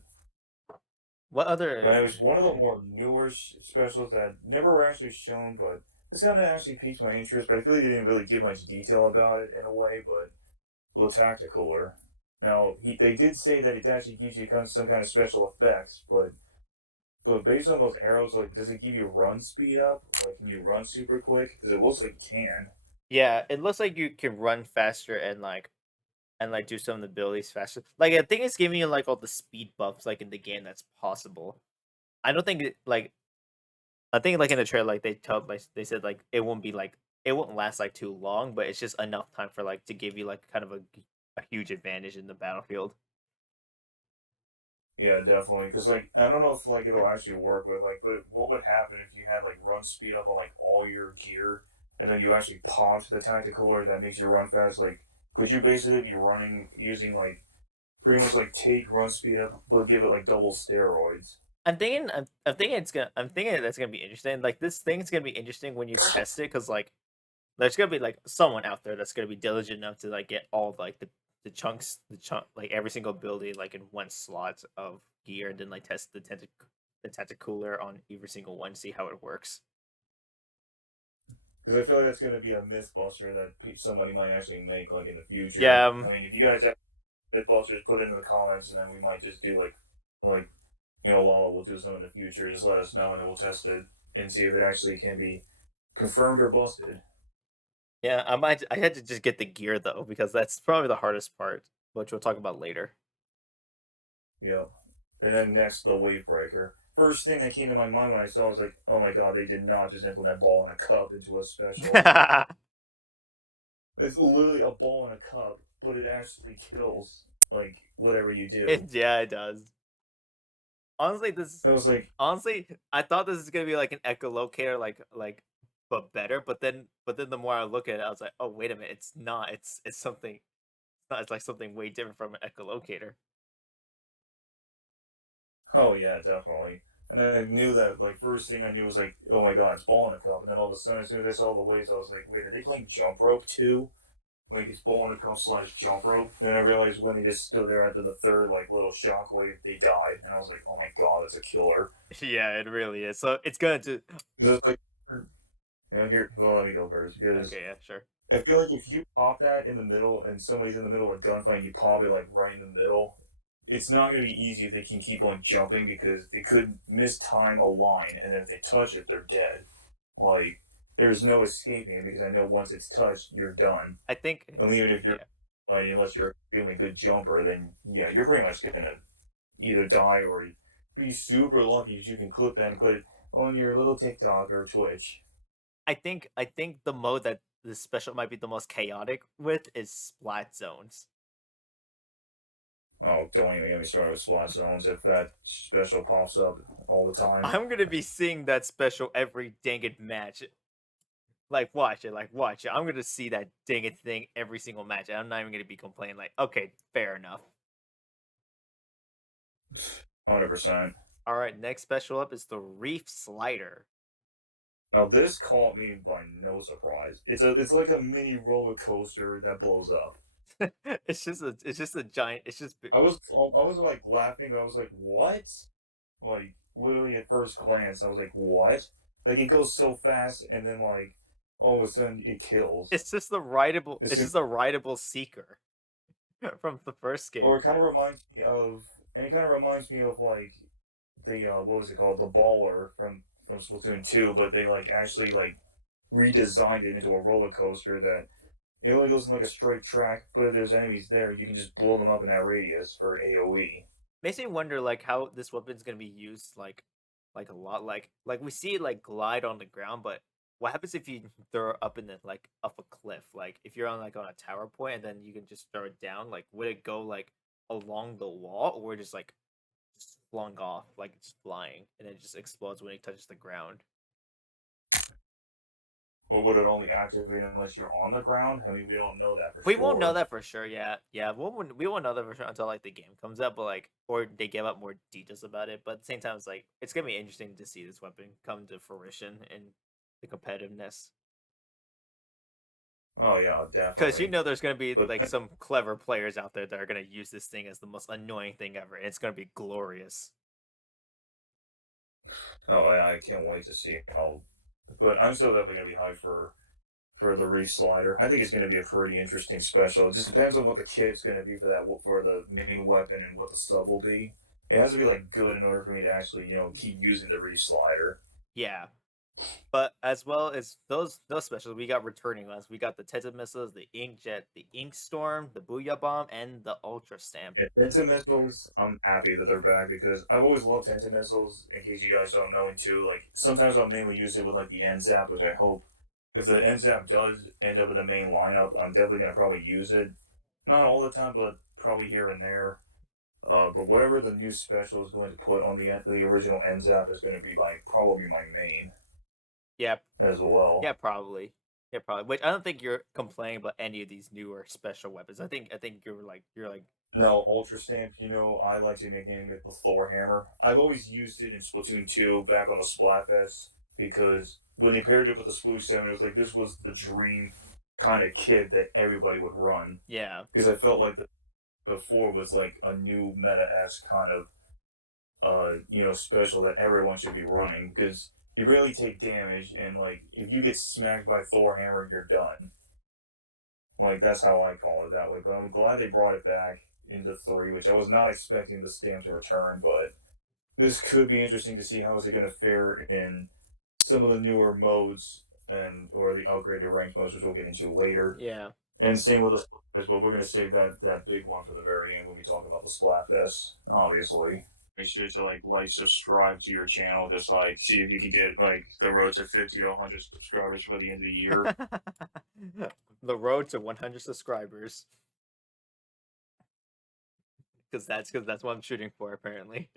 What But it other? was one of the more newer specials that never were actually shown, but this kind of actually piqued my interest. But I feel like they didn't really give much detail about it in a way. But a little tacticaler. Now they did say that it actually gives you some kind of special effects, but based on those arrows, like, does it give you run speed up? Like, can you run super quick? Because it looks like you can. Yeah, it looks like you can run faster and like do some of the abilities faster. Like I think it's giving you like all the speed buffs like in the game that's possible. I don't think it like I think like in the trailer like they said like it won't be like it won't last like too long, but it's just enough time for like to give you like kind of a huge advantage in the battlefield. Yeah, definitely. Because like, I don't know if like it'll actually work with like, but what would happen if you had like run speed up on like all your gear, and then you actually popped the tacticaler that makes you run fast? Like, could you basically be running using like pretty much like take run speed up, but give it like double steroids? I'm thinking I'm thinking that's gonna be interesting. Like this thing's gonna be interesting when you test it because like there's gonna be like someone out there that's gonna be diligent enough to like get all like the chunk like every single ability like in one slot of gear and then like test the tentacooler on every single one, see how it works. Because I feel like that's going to be a myth buster that somebody might actually make like in the future. Yeah, I mean, if you guys have myth busters, put it in the comments, and then we might just do like Lala will do some in the future. Just let us know, and then we'll test it and see if it actually can be confirmed or busted. yeah. I had to just get the gear though because that's probably the hardest part, which we'll talk about later. Yep. And then next, the wave breaker. First thing that came to my mind when I saw it was like, oh my god, they did not just implement ball in a cup into a special. It's literally a ball in a cup, but it actually kills like whatever you do. Yeah, it does. Honestly, this I was like, honestly, I thought this is gonna be like an echolocator, but better. But then the more I look at it, I was like, oh wait a minute, it's not. It's something. It's not. It's like something way different from an echolocator. oh yeah, definitely. And then I knew that like first thing I knew was like, oh my god, it's ball in a cup. And then all of a sudden, as soon as I saw the waves, I was like, wait, are they playing jump rope too? Like it's ball in a cup slash jump rope. And then I realized when they just stood there after the third like little shockwave, they died. And I was like, oh my god, that's a killer. Yeah, it really is. So it's gonna do. Because it's like, here, well, let me go first because Okay, yeah, sure. I feel like if you pop that in the middle and somebody's in the middle of a gunfight and you pop it like right in the middle, it's not going to be easy if they can keep on jumping because they could mistime a line and then if they touch it, they're dead. Like, there's no escaping it because I know once it's touched, you're done. I think. And even if you're, Yeah, unless you're a really good jumper, then yeah, you're pretty much going to either die or be super lucky if you can clip that and put it on your little TikTok or Twitch. I think the mode that this special might be the most chaotic with is splat zones. Oh, don't even get me started with SWAT zones if that special pops up all the time. I'm gonna be seeing that special every danged match. Like watch it, watch it. I'm gonna see that danged thing every single match. I'm not even gonna be complaining. Like, okay, fair enough. 100%. All right, next special up is the Reef Slider. Now this caught me by no surprise. It's like a mini roller coaster that blows up. It's just a giant. It's just I was like laughing. I was like, what? Like literally at first glance, I was like, what? Like it goes so fast, and then like all of a sudden it kills. it's just the rideable. As It's soon, just a rideable seeker from the first or game. it kind of reminds me of, and it kind of reminds me of like the what was it called, the baller from Splatoon 2, but they like actually like redesigned it into a roller coaster that it only goes in like a straight track, but if there's enemies there, you can just blow them up in that radius for an AOE. Makes me wonder like how this weapon's gonna be used a lot. Like we see it like glide on the ground, but what happens if you throw it up in the like off a cliff? Like if you're on like on a tower point and then you can just throw it down. Like would it go like along the wall or just like flung off like it's flying, and it just explodes when it touches the ground. Or would it only activate unless you're on the ground? I mean, we don't know that for We won't know sure. that for sure. Yeah, yeah. We won't know that for sure until like the game comes out, but like, or they give up more details about it. But at the same time, it's like it's gonna be interesting to see this weapon come to fruition and the competitiveness. Oh yeah, Because definitely. there's gonna be But like some clever players out there that are gonna use this thing as the most annoying thing ever, and it's gonna be glorious. oh, I can't wait to see how. But I'm still definitely gonna be hyped for the Reef Slider. I think it's gonna be a pretty interesting special. It just depends on what the kit's gonna be for that for the main weapon and what the sub will be. It has to be like good in order for me to actually keep using the Reef Slider. Yeah, but as well as those specials, we got returning ones. We got the Tenta missiles, the Inkjet, the Ink Storm, the Booyah Bomb, and the Ultra Stamp. Yeah, Tenta missiles, I'm happy that they're back because I've always loved Tenta missiles. In case you guys don't know, and too, like sometimes I'll mainly use it with like the end zap, which I hope if the end zap does end up in the main lineup, I'm definitely gonna probably use it. Not all the time, but probably here and there. But whatever the new special is going to put on the original end zap is going to be probably my main Yeah, as well. yeah, probably. Yeah, probably. Which I don't think you're complaining about any of these newer special weapons. I think you're like No, Ultra Stamp, I like to nickname it the Thor Hammer. I've always used it in Splatoon 2 back on the Splatfest because when they paired it with the Sploo 7, it was like this was the dream kind of kid that everybody would run. yeah. Because I felt like the before was like a new meta esque kind of special that everyone should be running because you really take damage and like if you get smacked by Thor Hammer, you're done. Like that's how I call it that way. But I'm glad they brought it back into 3, which I was not expecting the stamp to return, but this could be interesting to see how is it going to fare in some of the newer modes and or the upgraded rank modes, which we'll get into later. Yeah. And same with us as well. We're going to save that big one for the very end when we talk about the Splatfest, obviously. Make sure to subscribe to your channel. Just see if you can get the road to 50 to 100 subscribers for the end of the year. The road to 100 subscribers. Because that's what I'm shooting for apparently.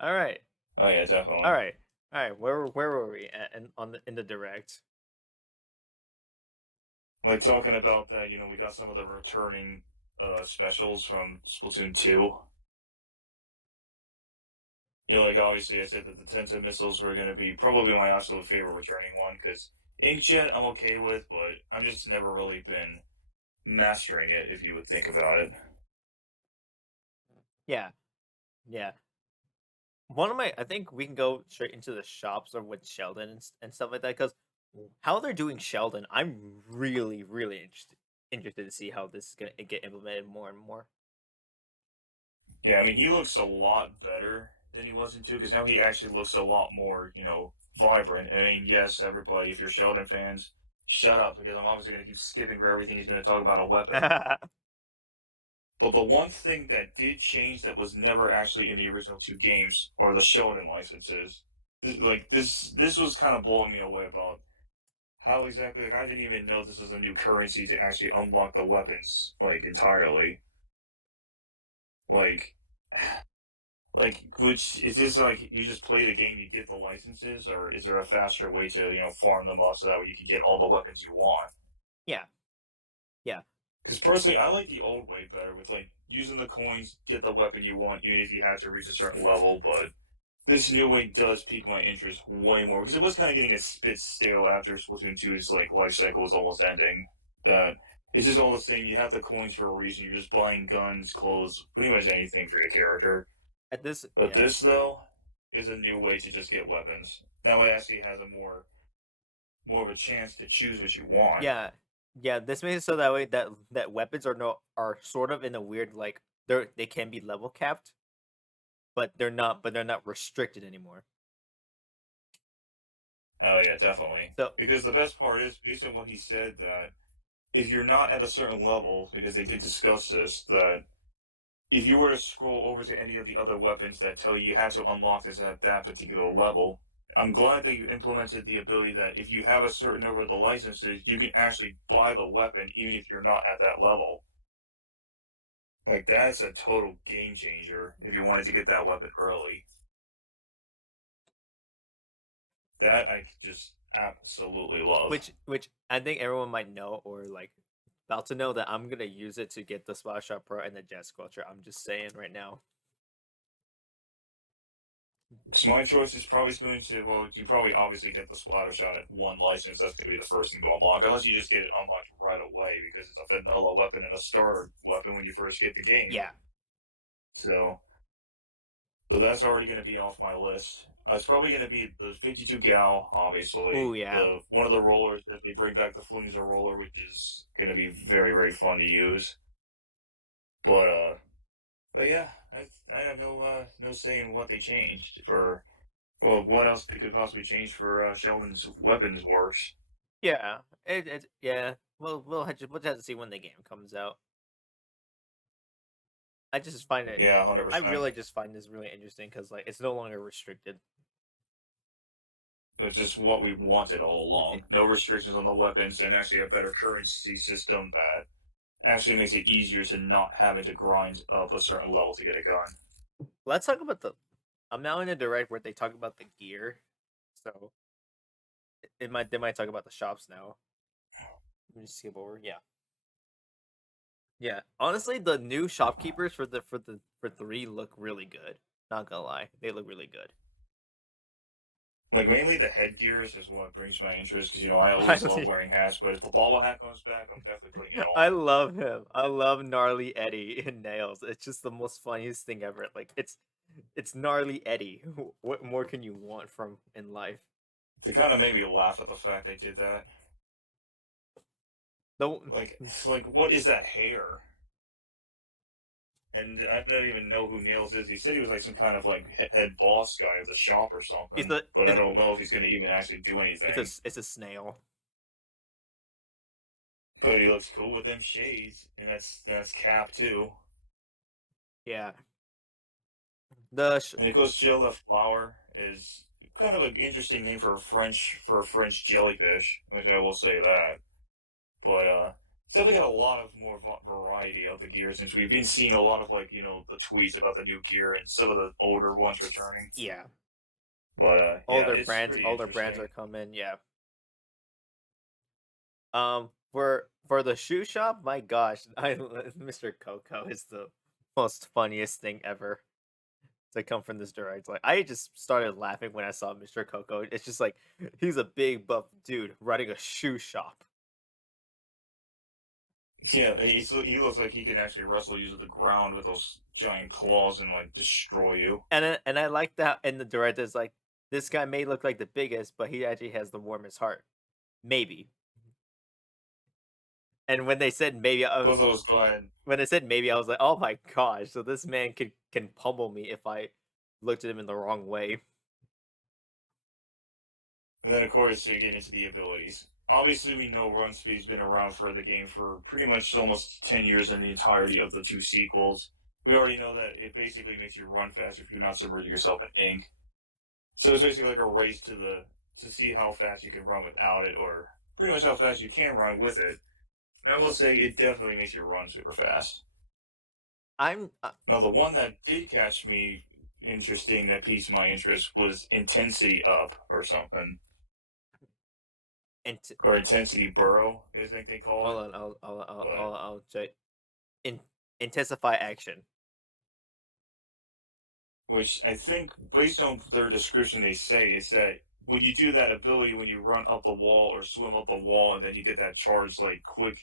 All right. Oh yeah, All definitely. right. All right. Where were we in the direct? Like talking about that, we got some of the returning specials from Splatoon 2. Obviously I said that the Tenta missiles were going to be probably my absolute favorite returning one because Inkjet I'm okay with, but I've just never really been mastering it if you would think about it. Yeah. Yeah. One of my I think we can go straight into the shops or with Sheldon and stuff like that because how they're doing Sheldon, I'm really interested to see how this is gonna get implemented more and more. Yeah, I mean, he looks a lot better than he was in 2 because now he actually looks a lot more, vibrant. I mean, yes, everybody, if you're Sheldon fans, shut up because I'm obviously going to keep skipping for everything he's going to talk about a weapon. But the one thing that did change that was never actually in the original 2 games are the Sheldon licenses. This was kind of blowing me away about how exactly, I didn't even know this was a new currency to actually unlock the weapons, entirely. Like, which is this you just play the game, you get the licenses, or is there a faster way to farm them up so that way you can get all the weapons you want? Yeah. Yeah. Because personally, I like the old way better with using the coins, get the weapon you want, even if you have to reach a certain level. But this new way does pique my interest way more because it was kind of getting a bit stale after Splatoon 2's life cycle was almost ending. That it's just all the same. You have the coins for a reason. You're just buying guns, clothes, pretty much anything for your character. At this But yeah. this though is a new way to just get weapons. That way, actually has a more of a chance to choose what you want. Yeah. Yeah, this makes it so that way that weapons are sort of in a weird like they can be level capped, but they're not restricted anymore. Oh yeah, definitely. So Because the best part is, based on what he said, that if you're not at a certain level, because they did discuss this, that if you were to scroll over to any of the other weapons that tell you had to unlock this at that particular level, I'm glad that you implemented the ability that if you have a certain number of the licenses, you can actually buy the weapon even if you're not at that level. Like that's a total game changer if you wanted to get that weapon early. That I just absolutely love. Which I think everyone might know or like about to know that I'm gonna use it to get the Splash Shot Pro and the Jet Squelcher. I'm just saying right now. So my choice is probably going to, well, you probably obviously get the splatter shot at one license. That's going to be the first thing to unlock, unless you just get it unlocked right away because it's a vanilla weapon and a starter weapon when you first get the game. Yeah. So, so that's already going to be off my list. It's probably going to be the 52 gal, Oh obviously. yeah. The one of the rollers, if they bring back the Flimser roller, which is going to be very, very fun to use. But but yeah, I have no say in what they changed for. Well, what else they could possibly change for Sheldon's weapons works? Yeah. It yeah. We'll have to see when the game comes out. I just find it. Yeah, hundred I percent. really just find this really interesting because like it's no longer restricted. It's just what we wanted all along. No restrictions on the weapons, and actually a better currency system that actually makes it easier to not having to grind up a certain level to get a gun. Let's talk about the. I'm now in a direct where they talk about the gear, so they might talk about the shops now. Let me just skip over. Yeah. Yeah, honestly, the new shopkeepers for three look really good. Not gonna lie, they look really good. Like mainly the headgears is what brings my interest because I always love I, wearing hats. But if the bobble hat comes back, I'm definitely putting it I on. love him. I love gnarly Eddie in nails. It's just the most funniest thing ever. Like it's gnarly Eddie. What more can you want from in life? They kind of made me laugh at the fact they did that. No, Like what is that hair? And I don't even know who Niels is. He said he was like some kind of like head boss guy of the shop or it's something, a but I don't know if he's going to even actually do anything. it's a snail. But he looks cool with them shades, and that's Cap too. Yeah, the And of course, Jill the Flower is kind of an interesting name for a French jellyfish, which I will say that. But it's definitely got a lot of more variety of the gear since we've been seeing a lot of like the tweets about the new gear and some of the older ones returning. yeah, But yeah, it's pretty older brands are interesting. coming. Yeah. For the shoe shop, my gosh, I Mr. Coco is the most funniest thing ever to come from this direct. Like I just started laughing when I saw Mr. Coco. It's just like he's a big buff dude running a shoe shop. Yeah, he looks like he can actually wrestle you to the ground with those giant claws and like destroy you. And I like that in the direct is like this guy may look like the biggest, but he actually has the warmest heart. Maybe. And when they said maybe I Both was of those go ahead. when they said maybe I was like, "Oh my gosh, so this man can pummel me if I looked at him in the wrong way." And then, of course, you get into the abilities. Obviously, we know run speed's been around for the game for pretty much almost 10 years in the entirety of the two sequels. We already know that it basically makes you run faster if you're not submerging yourself in ink. So it's basically like a race to see how fast you can run without it, or pretty much how fast you can run with it. And I will say it definitely makes you run super fast. I'm Now, the one that did catch me interesting, that piqued my interest, was intensity up or something, int- or intensity burrow, I think they call hold it. on, But I'll check. In intensify action. which I think, based on their description, they say is that when you do that ability, when you run up the wall or swim up the wall, and then you get that charge like quick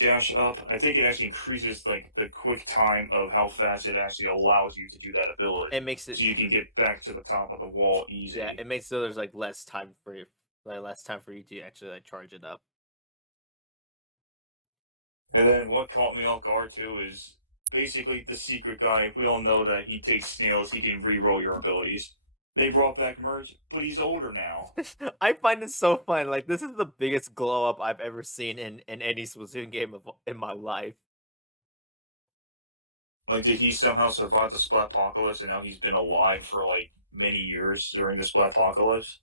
dash up, I think it actually increases like the quick time of how fast it actually allows you to do that It ability, makes it so you can get back to the top of the wall yeah, easy. it makes so there's like less time for you, like less time for you to actually like charge it up. And then what caught me off guard too is basically the secret guy. We all know that he takes snails, he can re-roll your abilities. They brought back Merge, but he's older now. I find it so fun. Like this is the biggest glow up I've ever seen in any Splatoon game in my life. Like, did he somehow survive the Splatpocalypse and now he's been alive for like many years during the Splatpocalypse?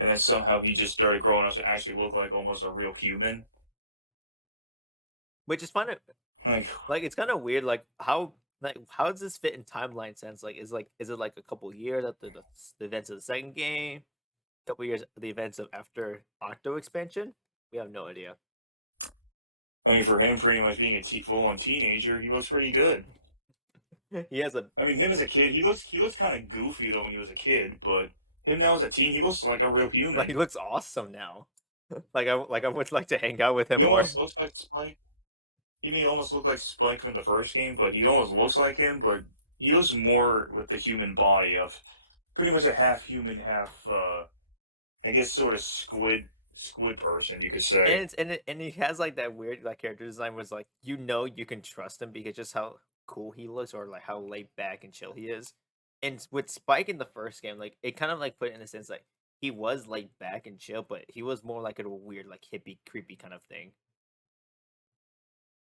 And then somehow he just started growing up to actually look like almost a real human? Which is fun. Like, Like it's kind of weird. How does this fit in timeline sense? Is it like a couple years after the events of the second game? Couple years the events of after Octo expansion? We have no idea. I mean, for him, pretty much being a full-on teenager, he looks pretty good. He has a I mean, him as a kid, he looks kind of goofy though when he was a kid, but him now as a teen, he looks like a real like he human. looks awesome now. I would like to hang out with him He more. almost looks like Spike. He may almost look like Spike from the first game, but he almost looks like him. But he looks more with the human body of pretty much a half human, half I guess sort of squid person, you could And say. and he has like that weird like character design was like you know you can trust him because just how cool he looks or like how laid back and chill he is. And with Spike in the first game, like it kind of like put it in a sense like he was laid back and chill, but he was more like a weird like hippie creepy kind of thing.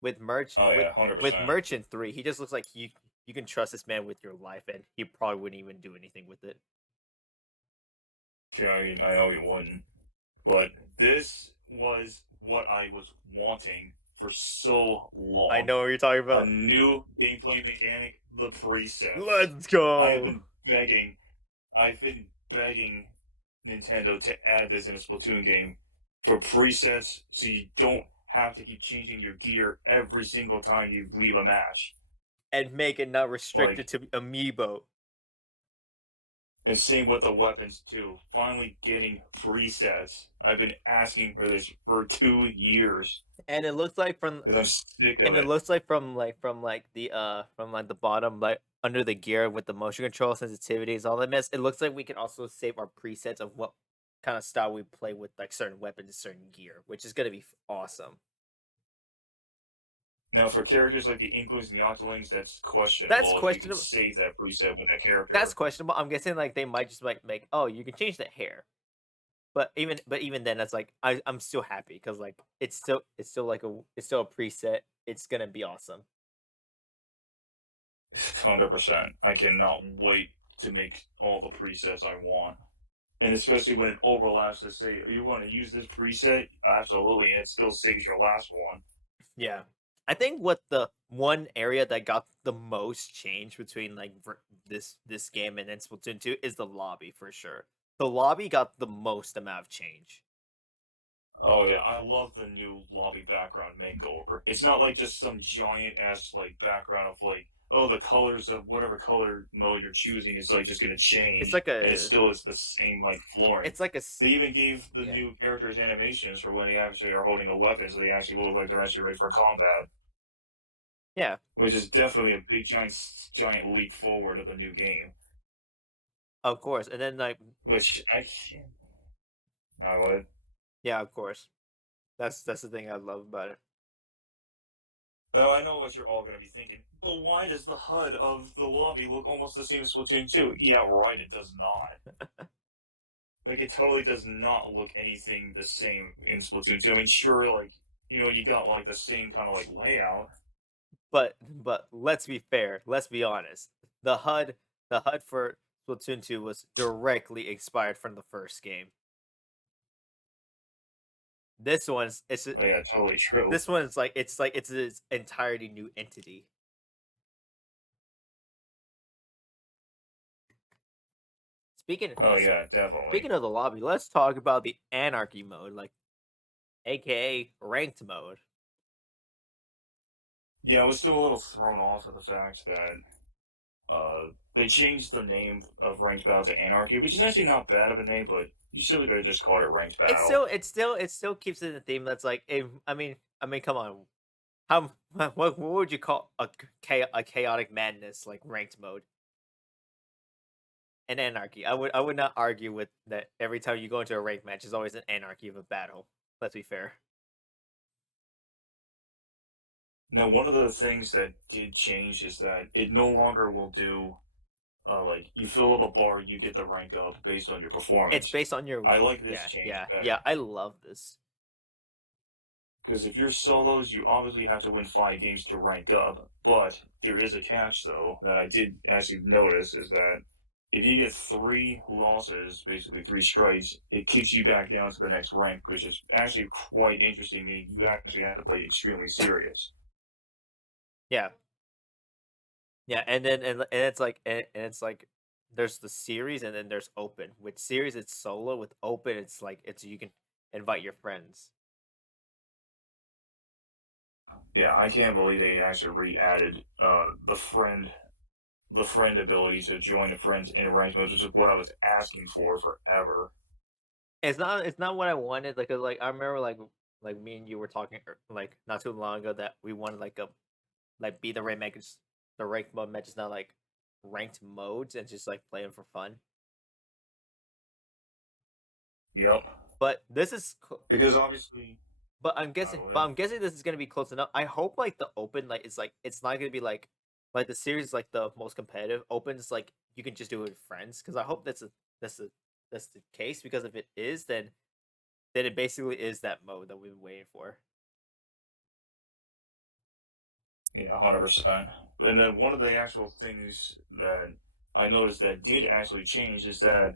With Merch Oh yeah, 100%. Merchant 3, he just looks like you can trust this man with your life and he probably wouldn't even do anything with it. Yeah, I mean, I know he wouldn't, but this was what I was wanting for so I long. know what you're talking A about. new gameplay mechanic, the presets. Let's I have go. been begging, I've been begging Nintendo to add this in a Splatoon game for presets so you don't have to keep changing your gear every single time you leave a match. And make it not restricted Like, to amiibo. and same with the weapons too. Finally getting presets. I've been asking for this for 2 years And it looks like because I'm sick of and it it. looks like from like the bottom like under the gear with the motion control sensitivities all that mess, it looks like we can also save our presets of what kind of style we play with like certain weapons, certain gear, which is gonna be awesome. Now, for characters like the Inklings and the Octolings, that's That's questionable if you can questionable. save that preset with that That's character. questionable. I'm guessing like they might just like make oh you can change the hair, but even then that's like I'm still happy because like it's still like it's still a preset. It's gonna be awesome. 100%. I cannot wait to make all the presets I want. And especially when it overlaps to say, you want to use this preset? Absolutely, and it still saves your last one. Yeah. I think what the one area that got the most change between like this game and then Splatoon 2 is the lobby for sure. The lobby got the most amount of change. Oh yeah, I love the new lobby background makeover. It's not like just some giant ass like background of like, oh, the colors of whatever color mode you're choosing is like just gonna It's change, like and it a still is the same like flooring. it's like a They even gave the yeah. new characters animations for when they actually are holding a weapon, so they actually look like they're actually ready for combat, Yeah, which is definitely a big giant leap forward of the new game. of course. And then like Which I can't. I would. yeah, of course. That's the thing I love about it. Well, I know what you're all going to be thinking. Well, why does the HUD of the lobby look almost the same as Splatoon 2? Yeah, right, it does not. Like, it totally does not look anything the same in Splatoon 2. I mean, sure, like, you got, like, the same kind of, like, layout. But let's be fair, let's be honest. The HUD for Splatoon 2 was directly inspired from the first game. This one's Oh, yeah, totally true. this one's like it's its entirely new entity. Speaking Oh, yeah, definitely. speaking of the lobby, let's talk about the anarchy mode, like aka ranked mode. Yeah, I was still a little thrown off of the fact that they changed the name of Ranked Battle to Anarchy, which is actually not bad of a name, but you still could have just called it Ranked Battle. It still keeps it in the theme that's like I mean come on. How what would you call a chaotic madness like ranked mode? An anarchy. I would not argue with that every time you go into a ranked match is always an anarchy of a battle. Let's be fair. Now, one of the things that did change is that it no longer will do like you fill up a bar, you get the rank up based on your It's performance. based on your I like this yeah, change yeah, yeah. better I love this. because if you're solos, you obviously have to win 5 games to rank up. But there is a catch though that I did actually notice is that if you get 3 losses, basically 3 strikes, it kicks you back down to the next rank, which is actually quite interesting. Meaning you actually have to play extremely serious. Yeah, yeah, and it's like and it's like there's the series and then there's open. With series, it's solo. With open, it's like it's you can invite your friends. Yeah, I can't believe they actually re-added the friend ability to join the friends in ranked modes, which is what I was asking for forever. It's not what I wanted. Like I remember like me and you were talking like not too long ago that we wanted like a like be the rankmakers, the ranked mode matches, not like ranked modes and just like playing for fun. Yep. But this is Because obviously, go but ahead. I'm guessing this is gonna be close enough. I hope like the open like it's not gonna be like the series is, like the most competitive. Open is like you can just do it with friends because I hope that's a that's the case because if it is then it basically is that mode that we've been waiting for. Yeah, 100%. And then one of the actual things that I noticed that did actually change is that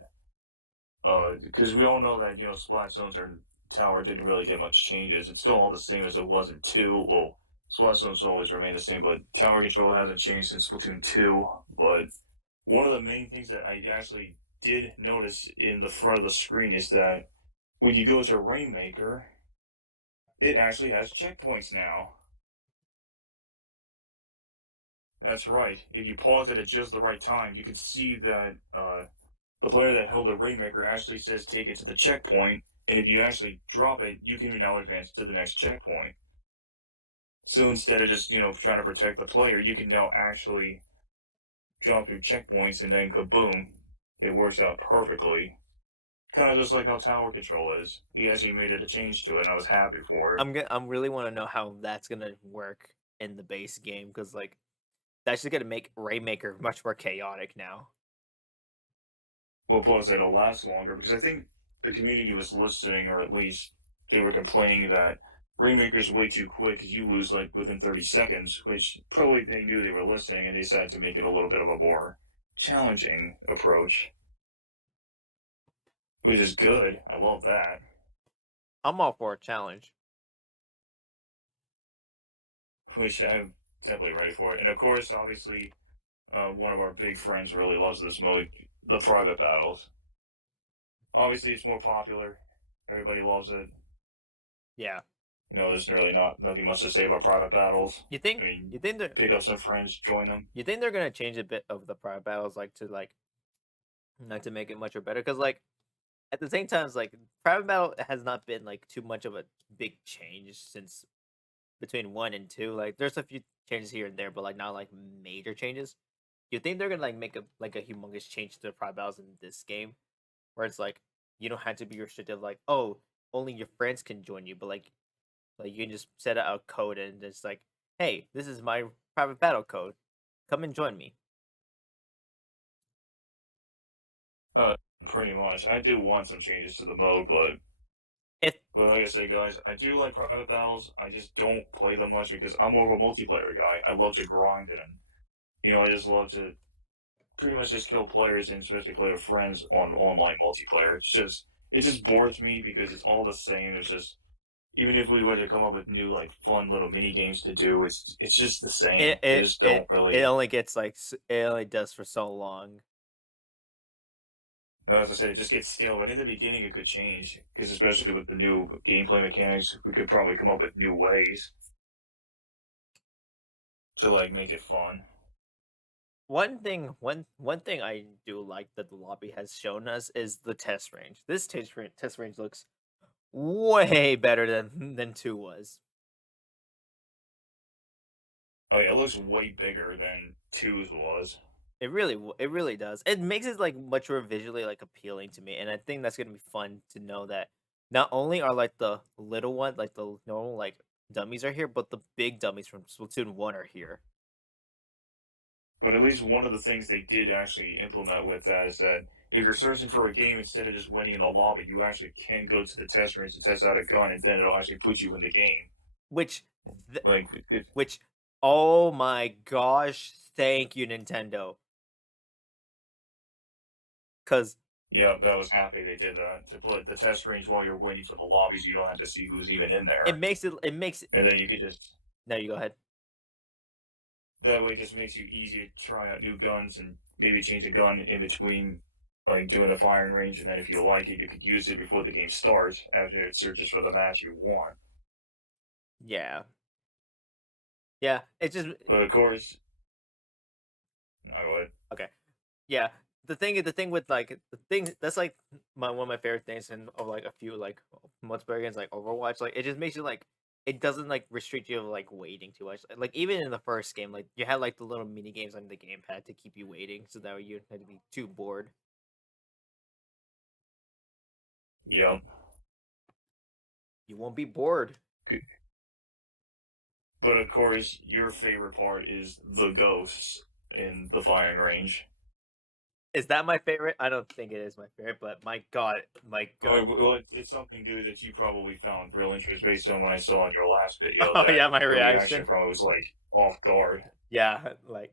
because we all know that Splat Zones or Tower didn't really get much changes. It's still all the same as it was in two. Well, Splat Zones always remain the same, but Tower Control hasn't changed since Splatoon 2. But one of the main things that I actually did notice in the front of the screen is that when you go to Rainmaker, it actually has checkpoints now. That's right. If you pause it at just the right time, you can see that the player that held the Rainmaker actually says take it to the checkpoint, and if you actually drop it, you can now advance to the next checkpoint. So instead of just, trying to protect the player, you can now actually jump through checkpoints and then kaboom, it works out perfectly. Kind of just like how tower control is. He actually made it a change to it, and I was happy for it. I'm really want to know how that's gonna work in the base game because like that's just gonna make Rainmaker much more chaotic now. Well, plus it'll last longer because I think the community was listening, or at least they were complaining that Rainmaker's way too quick. You lose like within 30 seconds, which probably they knew they were listening, and they decided to make it a little bit of a more challenging approach, which is good. I love that. I'm all for a challenge. Which I'm definitely ready for it. And of course, obviously, one of our big friends really loves this mode, the private battles. Obviously, it's more popular. Everybody loves it. Yeah, There's really not nothing much to say about private battles. you I think mean, you think they're pick up some friends, join them. you think they're gonna change a bit of the private battles like not to make it much or better because like at the same time it's like private battle has not been like too much of a big change since between one and two. Like there's a few changes here and there, but like not like major changes. You think they're gonna like make a humongous change to the private battles in this game where it's like you don't have to be restricted like oh only your friends can join you, but like you can just set out a code and it's like hey this is my private battle code, come and join me. Uh, Pretty much. I do want some changes to the mode, but If like I said, guys, I do like private battles. I just don't play them much because I'm more of a multiplayer guy. I love to grind it, and I just love to pretty much just kill players and especially play with friends on online multiplayer. It just bores me because it's all the same. It's just even if we were to come up with new like fun little mini games to do, it's just the same. They just don't it really. only gets like it only does for so long. As I said, it just gets stale. But in the beginning, it could change because especially with the new gameplay mechanics, we could probably come up with new ways to like make it fun. One thing I do like that the lobby has shown us is the test range. This test range looks way better than two was. Oh yeah, it looks way bigger than twos was. It really does. It makes it like much more visually like appealing to me, and I think that's gonna be fun to know that not only are like the little one, like the normal like dummies are here, but the big dummies from Splatoon 1 are here. But at least one of the things they did actually implement with that is that if you're searching for a game instead of just winning in the lobby, you actually can go to the test range to test out a gun, and then it'll actually put you in the game. Which Like, which oh my gosh, thank you Nintendo. Cuz yeah, that was happy they did that to put the test range while you're waiting for the lobbies. You don't have to see who's even in there, it makes and then you could just no, you go ahead. That way, it just makes you easy to try out new guns and maybe change a gun in between, like doing the firing range. And then if you like it, you could use it before the game starts after it searches for the match you want. Yeah, yeah. It just But of course, I would. okay. Yeah, the thing with like the thing that's like one of my favorite things in of like a few like multiplayer games like Overwatch. Like it just makes you like it doesn't like restrict you of like waiting too much. Like even in the first game, like you had like the little mini games on the gamepad to keep you waiting, so that you had to be too bored. Yep. You won't be bored. But of course, your favorite part is the ghosts in the firing range. Is that my favorite? I don't think it is my favorite, but my Oh, god. well, it's something good that you probably found real interest based on when I saw in your last video Oh that yeah, my the reaction reaction. from it was like off guard. Yeah, like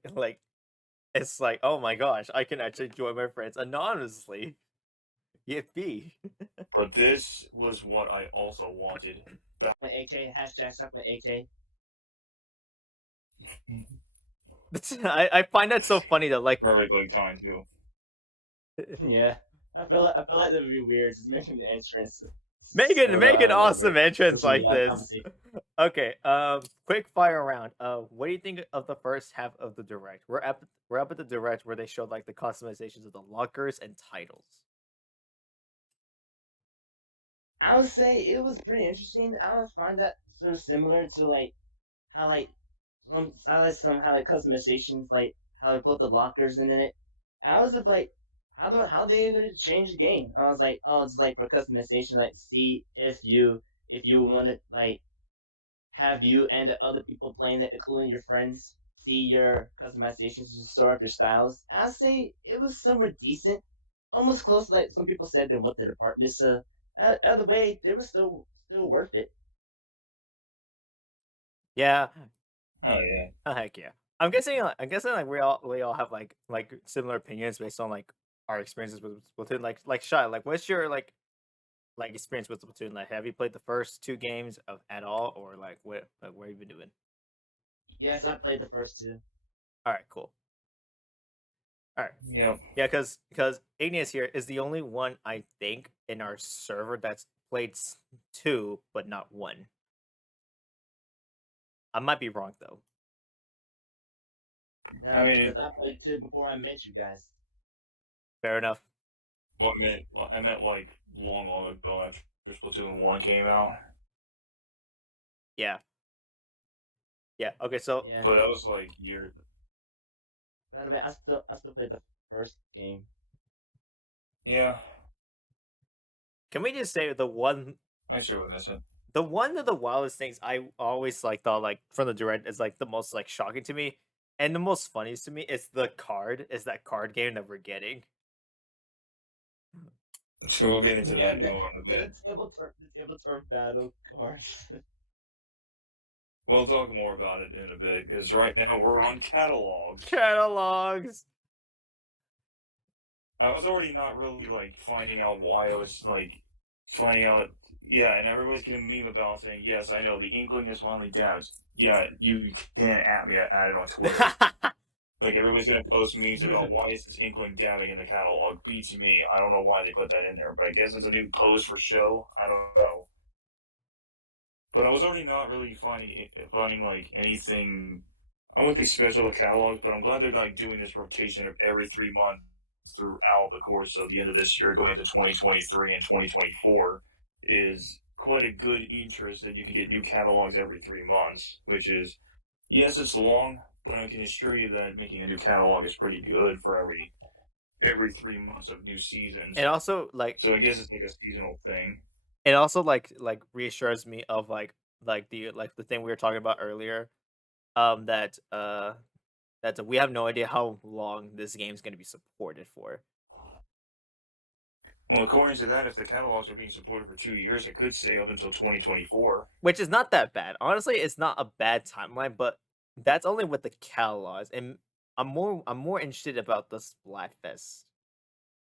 it's like oh my gosh, I can actually join my friends anonymously. Yippee! But this was what I also wanted. My AK, hashtag suck my AK. I find that so funny though. Like Perfectly timed too. Yeah. I feel like that would be weird, just making the entrance. make an awesome entrance social like media this. conversation. Okay, quick fire round. What do you think of the first half of the direct? We're up at the direct where they showed like the customizations of the lockers and titles. I would say it was pretty interesting. I would find that sort of similar to like how like how like customizations like how they put the lockers in it. I was just like, how they gonna change the game? I was like, oh, it's like for customization, like see if you want to like have you and the other people playing it, including your friends, see your customizations to sort of your styles. I'd say it was somewhat decent, almost close to like some people said they wanted to part. This either way, it was still worth it. Yeah, Oh yeah. oh, heck yeah. I'm guessing like we all have like similar opinions based on like our experiences with Splatoon. Like Shy, like what's your like experience with Splatoon? Like have you played the first two games of at all, or what have you been doing? Yes, I played the first two. All right, cool. All right. Yep. Yeah, because Igneous here is the only one I think in our server that's played two but not one. I might be wrong though. I mean, Because I played two before I met you guys. Fair enough. I meant like long ago after Splatoon 1 came out. Yeah. Yeah. Okay. So Yeah. But that was like years. By the way, I still played the first game. Yeah, can we just say I sure would miss it. the one of the wildest things I always like thought like from the direct is like the most like shocking to me and the most funniest to me is that card game that we're getting. So we'll get into Yeah, that more in a bit. the tabletop battle cards. We'll talk more about it in a bit because right now we're on catalogs. Catalogs. I was already not really like finding out why I was like finding out. Yeah, and everybody's getting a meme about saying, yes, I know the Inkling is finally dabbed. Yeah, you can't at me at it on Twitter. Like everybody's gonna post memes about why is this Inkling dabbing in the catalog? Beats me. I don't know why they put that in there, but I guess it's a new pose for show. I don't know. But I was already not really finding like anything. I wouldn't be special with catalogs, but I'm glad they're like doing this rotation of every 3 months throughout the course of the end of this year, going into 2023 and 2024, is quite a good interest that you can get new catalogs every 3 months. Which is, yes, it's long, but I can assure you that making a new catalog is pretty good for every 3 months of new seasons. And also like So I guess it's like a seasonal thing. it also like reassures me of like the thing we were talking about earlier that that we have no idea how long this game's going to be supported for, Well, according to that, if the catalogs are being supported for 2 years, it could stay up until 2024. which is not that bad. Honestly, it's not a bad timeline, but that's only with the catalogs, and I'm more interested about the Splatfest,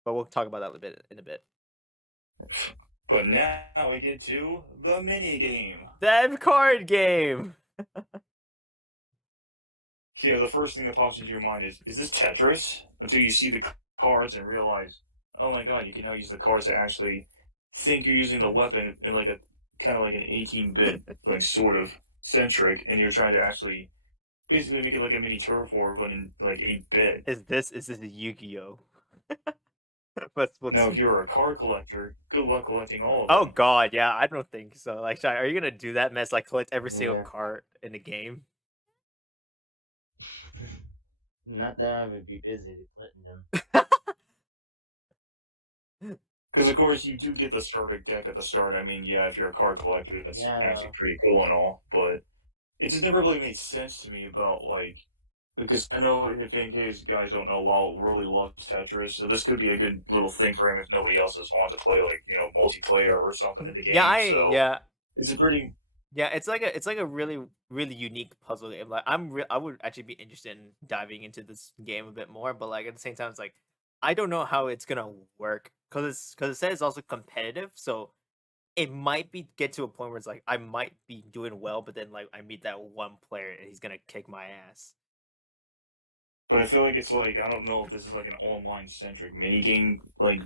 but we'll talk about that in a bit. But now we get to the mini game. Dev card game. the first thing that pops into your mind is this Tetris? Until you see the cards and realize, oh my god, you can now use the cards to actually think you're using the weapon in like a kind of like an 18-bit like sort of centric, and you're trying to actually basically make it like a mini turf war, but in like 8-bit. Is this a Yu-Gi-Oh? But Now, if you're a card collector, good luck collecting all of oh them. god, yeah, I don't think so. Like, Shai, are you gonna do that mess? Like, collect every single Yeah. card in the game? Not that I would be busy splitting them. Because of course you do get the starter deck at the start. I mean, yeah, if you're a card collector, that's Yeah, I actually know. pretty cool and all, but it just never really made sense to me about like because I know if in case you guys don't know, Lal really loves Tetris, so this could be a good little thing for him if nobody else is wanting to play like multiplayer or something in the Yeah, game. So it's a pretty. yeah, it's like a really really unique puzzle game. Like, I would actually be interested in diving into this game a bit more, but like at the same time, it's like I don't know how it's gonna work because it says it's also competitive, so it might be get to a point where it's like I might be doing well, but then like I meet that one player and he's gonna kick my ass. But I feel like it's like I don't know if this is like an online centric mini game like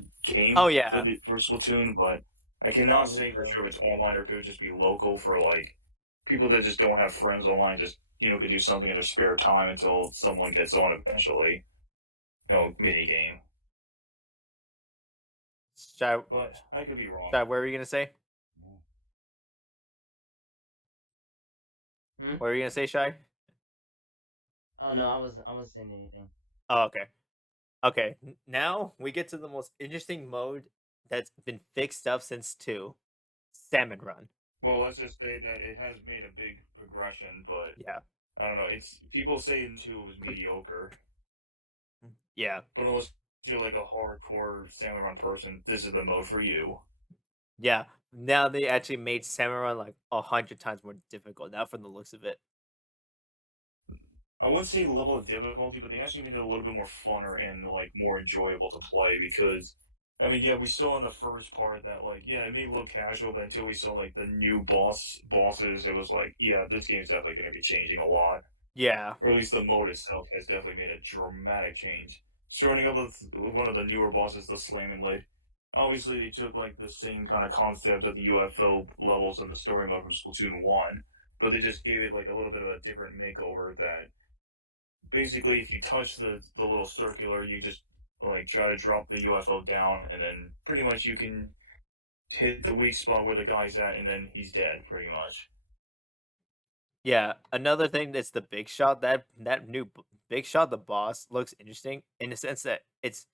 Oh game for yeah, the for Splatoon, but I cannot Probably say for so. sure if it's online or it could just be local for like people that just don't have friends online, just could do something in their spare time until someone gets on eventually. Mini game. Shy, But I could be wrong. Shy, what were you gonna say? Hmm? What were you gonna say, Shy? Oh no, I wasn't saying anything. Oh, okay. Okay, now we get to the most interesting mode that's been fixed up since 2, Salmon Run. Well, let's just say that it has made a big progression, but Yeah, I don't know. It's people saying too it was mediocre, yeah, but unless you're like a hardcore Salmon Run person, this is the mode for you. yeah. Now they actually made Salmon Run like 100 times more difficult. Now, from the looks of it. I wouldn't say level of difficulty, but they actually made it a little bit more funner and like more enjoyable to play because I mean, yeah, we saw in the first part that like yeah, it may look casual, but until we saw like the new bosses, it was like yeah, this game's definitely going to be changing a lot, Yeah, or at least the mode itself has definitely made a dramatic change. Starting up with one of the newer bosses, the Slamming Lid. Obviously, they took like the same kind of concept of the UFO levels in the story mode from Splatoon 1, but they just gave it like a little bit of a different makeover that basically if you touch the little circular, you just like try to drop the UFO down, and then pretty much you can hit the weak spot where the guy's at, and then he's dead, pretty much. yeah. Another thing that's the big shot. That new big shot, the boss looks interesting in the sense that it's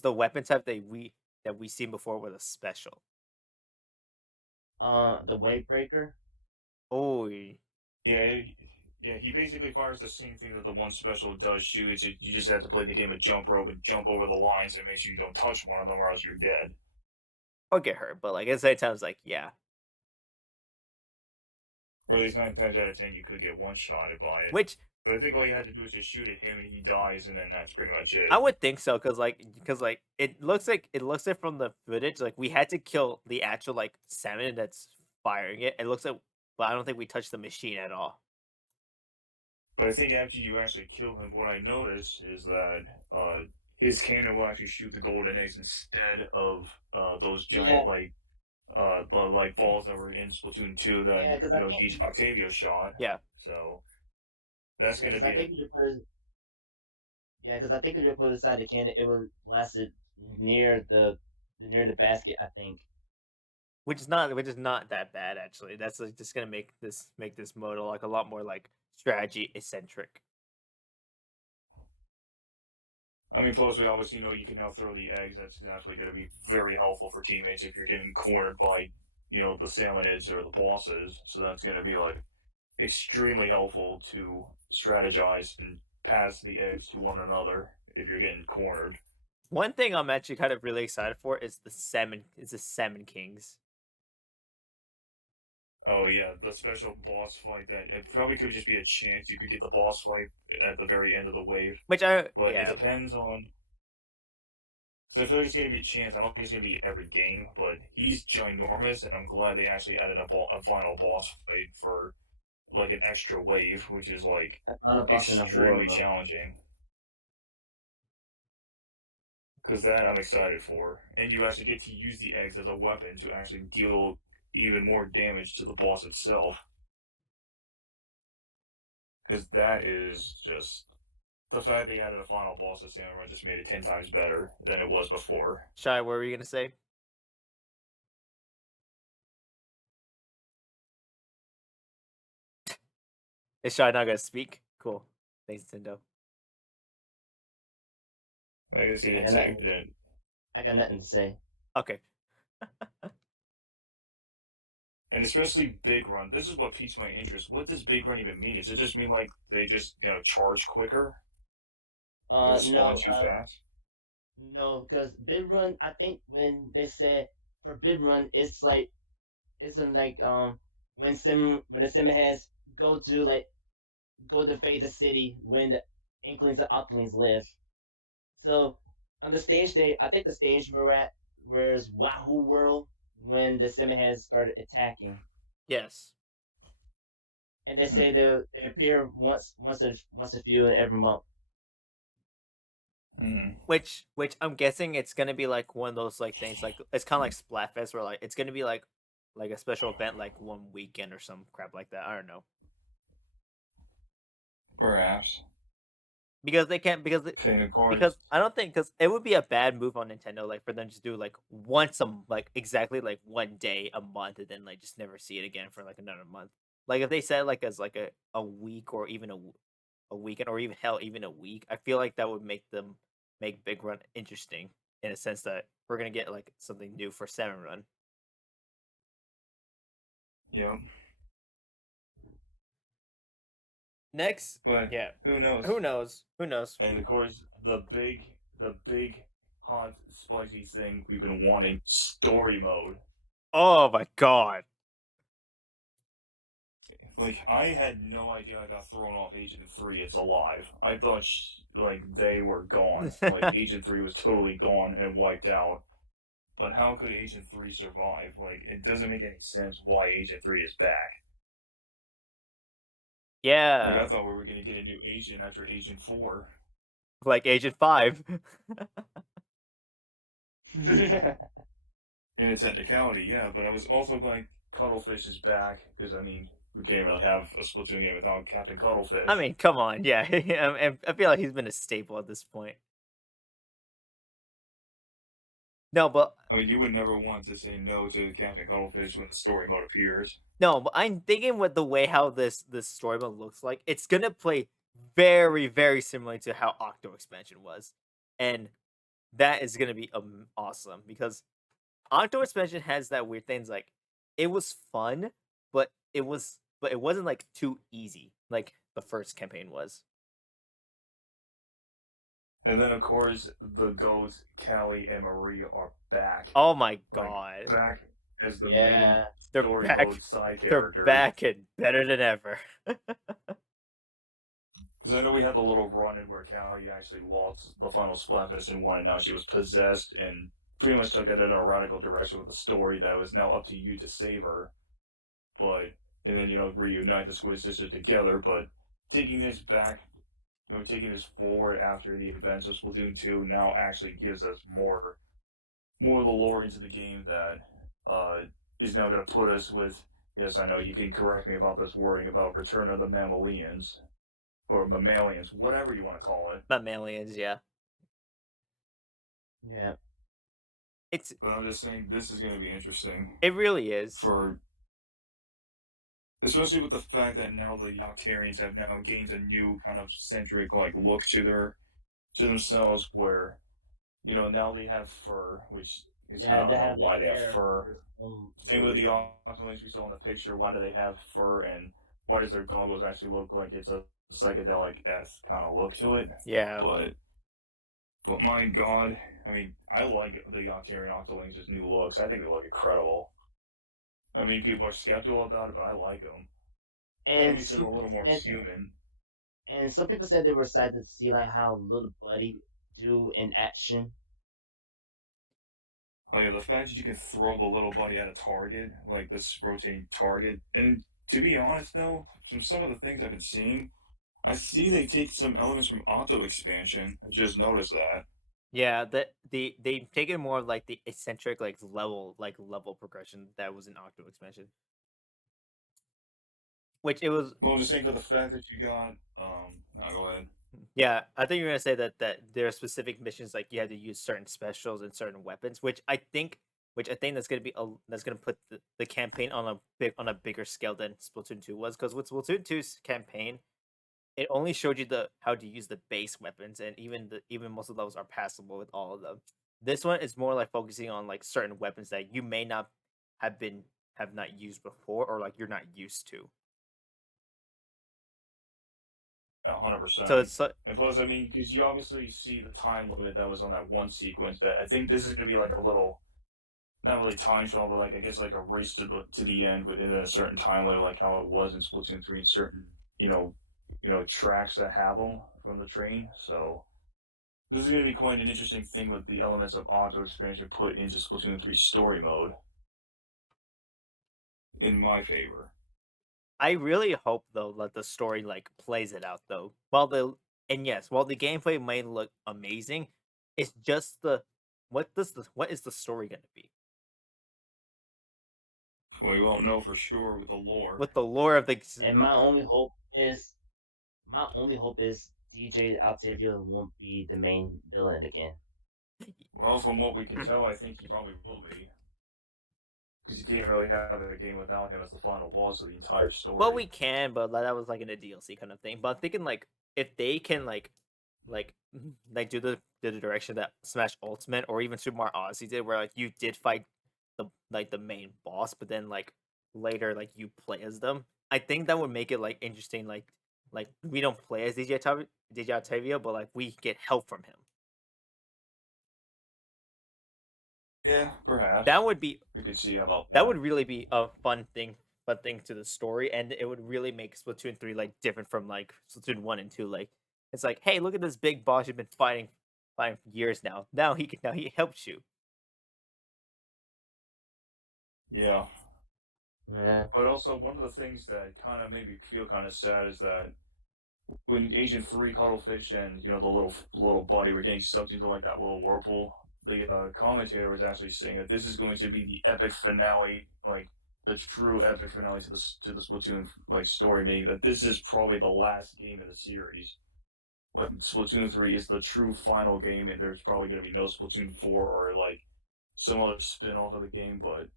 the weapon type that we seen before with a special. The Wave Breaker. Oh, Yeah, yeah. He basically fires the same thing that the one special does shoot. You just have to play the game of jump rope and jump over the lines and make sure you don't touch one of them, or else you're dead. or get hurt, but like at the same time, it's like yeah. Or at least 9 times out of 10, you could get one shotted by it. Which But I think all you had to do is just shoot at him, and he dies, and then that's pretty much it. I would think so, because it looks like from the footage, like we had to kill the actual like salmon that's firing it. It looks like, but I don't think we touched the machine at all. But I think after you actually kill him, what I noticed is that his cannon will actually shoot the golden eggs instead of those giant Yeah, like balls that were in Splatoon 2 that yeah, because I think Octavio shot. Yeah, So that's yeah, gonna because be I a think if you put it, yeah, because I think if you put it aside the cannon, it would last it near the basket. I think. which is not that bad actually. That's like just gonna make this mode like a lot more like strategy eccentric. I mean, plus we obviously know you can now throw the eggs. That's definitely going to be very helpful for teammates if you're getting cornered by, the salmonids or the bosses. So that's going to be like extremely helpful to strategize and pass the eggs to one another if you're getting cornered. One thing I'm actually kind of really excited for is the salmon kings, Oh yeah, the special boss fight that it probably could just be a chance you could get the boss fight at the very end of the wave, which I but it yeah, depends on. So I feel like it's gonna be a chance. I don't think it's gonna be every game, but he's ginormous, and I'm glad they actually added a final boss fight for like an extra wave, which is like On a boss in the horror extremely mode. challenging. Because that I'm excited for, and you actually get to use the eggs as a weapon to actually deal even more damage to the boss itself. Because that is just the fact they added a final boss to Samurai just made it 10 times better than it was before. Shy, what were you gonna say? Is Shy not gonna speak? Cool. Thanks, Nintendo. I guess he I didn't got say nothing. that. I got nothing to say. Okay. And especially Big Run. This is what piques my interest. What does Big Run even mean? Does it just mean like they just charge quicker? Like it spawns No, too fast? no, because bid run. I think when they said for bid run, it's in like when the sim has go to like go to fade the city when the Inklings and Octolings live. So on the stage I think the stage we're at where's Wahoo World when the sim has started attacking, Yes. and they Hmm. say they appear once a few every month. Hmm. Which I'm guessing it's gonna be like one of those like things like it's kind of like Splatfest where like it's gonna be like a special event like one weekend or some crap like that. I don't know Perhaps. because they can't And of course, because I don't think because it would be a bad move on Nintendo like for them to do like once like exactly like one day a month and then like just never see it again for like another month. Like if they said like as like a week or even a weekend or even hell even a week, I feel like that would make them make Big Run interesting in a sense that we're gonna get like something new for Salmon Run. yep. Next, But yeah, who knows? who knows? Who knows? And of course, the big hot spicy thing we've been wanting, story mode. Oh my god! Like I had no idea I got thrown off Agent 3. It's alive. I thought like they were gone. Like Agent 3 was totally gone and wiped out. But how could Agent 3 survive? Like it doesn't make any sense why Agent 3 is back. Like I Yeah, thought we were gonna get a new agent after Agent 4. like Agent 5. In a technicality, yeah, but I was also glad Cuttlefish is back because I mean we can't really have a Splatoon game without Captain I Cuttlefish. mean, come on, yeah. I feel like he's been a staple at this point. No, but I mean, you would never want to say no to Captain Cuttlefish when the story mode appears. no, but I'm thinking with the way how this story mode looks like, it's gonna play very, very similar to how Octo expansion was, and that is gonna be awesome because Octo expansion has that weird things like it was fun, but it wasn't like too easy like the first campaign was. And then, of course, the goats, Callie and Marie, are back. Oh my Like, god, back as the main Yeah, they're story back, mode side they're characters. back and better than ever. Because I know we had the little run in where Callie actually lost the final Splatfest and won, and now she was possessed and pretty much took it in a radical direction with the story that was now up to you to save her. But, and then, reunite the Squid Sisters together. But taking this back, taking this forward after the events of Splatoon 2 now actually gives us more of the lore into the game that uh, is now going to put us with. Yes, I know you can correct me about this wording about Return of the Mammalians or Mammalians, whatever you want to call it. Mammalians, yeah. yeah. It's But I'm just saying this is going to be interesting it really is. for, especially with the fact that now the Octarians have now gained a new kind of centric like look to themselves, where now they have fur, which is kind Yeah, of they unknown have the why they have hair fur. for some Same with the reason. Octolings we saw in the picture. Why do they have fur, and why does their goggles actually look like it's a psychedelic s kind of look to it? Yeah. But my god, I mean, I like the Octarian Octolings' new looks. I think they look incredible. I mean, people are skeptical about it, but I like them. Kind of And makes them some a little people more said, human. and some people said they were excited to see like how little Buddy do in action. Oh yeah, the fact that you can throw the little buddy at a target, like this rotating target, and To be honest, though, from some of the things I've been seeing, I see they take some elements from auto expansion. I just noticed that. Yeah, they've taken more of like the eccentric level progression that was in Octo expansion, which it was. Well, just saying for the fact that you got, no, go ahead. Yeah, I think you're gonna say that there are specific missions like you had to use certain specials and certain weapons, which I think that's gonna put the campaign on a bigger scale than Splatoon 2 was, because with Splatoon 2's campaign, it only showed you the how to use the base weapons, and even most of those are passable with all of them. This one is more like focusing on like certain weapons that you may not have been have not used before, or like you're not used to. Yeah, So 100%. it's so- And plus, I mean, because you obviously see the time limit that was on that one sequence. That I think this is gonna be like a little, not really time trial, but like I guess like a race to the end within a certain time limit, like how it was in Splatoon 3 in certain, tracks that have them from the train. So this is gonna be quite an interesting thing with the elements of auto expansion put into Splatoon 3 story mode in my favor. I really hope though that the story like plays it out though. While the gameplay may look amazing, it's just what is the story gonna be? We won't know for sure with the lore. With the lore of the And my only hope is DJ Altavia won't be the main villain again. Well, from what we can tell, I think he probably will be. Because you can't really have a game without him as the final boss of the entire well, we story. can, but that was like in a DLC kind of thing. But I'm thinking like if they can like like do the direction that Smash Ultimate or even Super Mario Odyssey did, where like you did fight the main boss, but then like later like you play as them. I think that would make it like interesting. Like we don't play as DJ Octavia, but like we get help from him. Yeah, That perhaps. would be We could see about that would that. really be a fun thing to the story, and it would really make Splatoon 3 like different from like Splatoon 1 and 2. Like it's like, hey, look at this big boss you've been fighting for years now. Now he helps you. Yeah. Yeah. But also, one of the things that kind of made me feel kind of sad is that when Agent 3 Cuttlefish and, the little buddy were getting sucked into like that little whirlpool, the commentator was actually saying that this is going to be the epic finale, like the true epic finale to the Splatoon like story, meaning that this is probably the last game in the series. Like Splatoon 3 is the true final game, and there's probably going to be no Splatoon 4 or like some other spin off of the game, but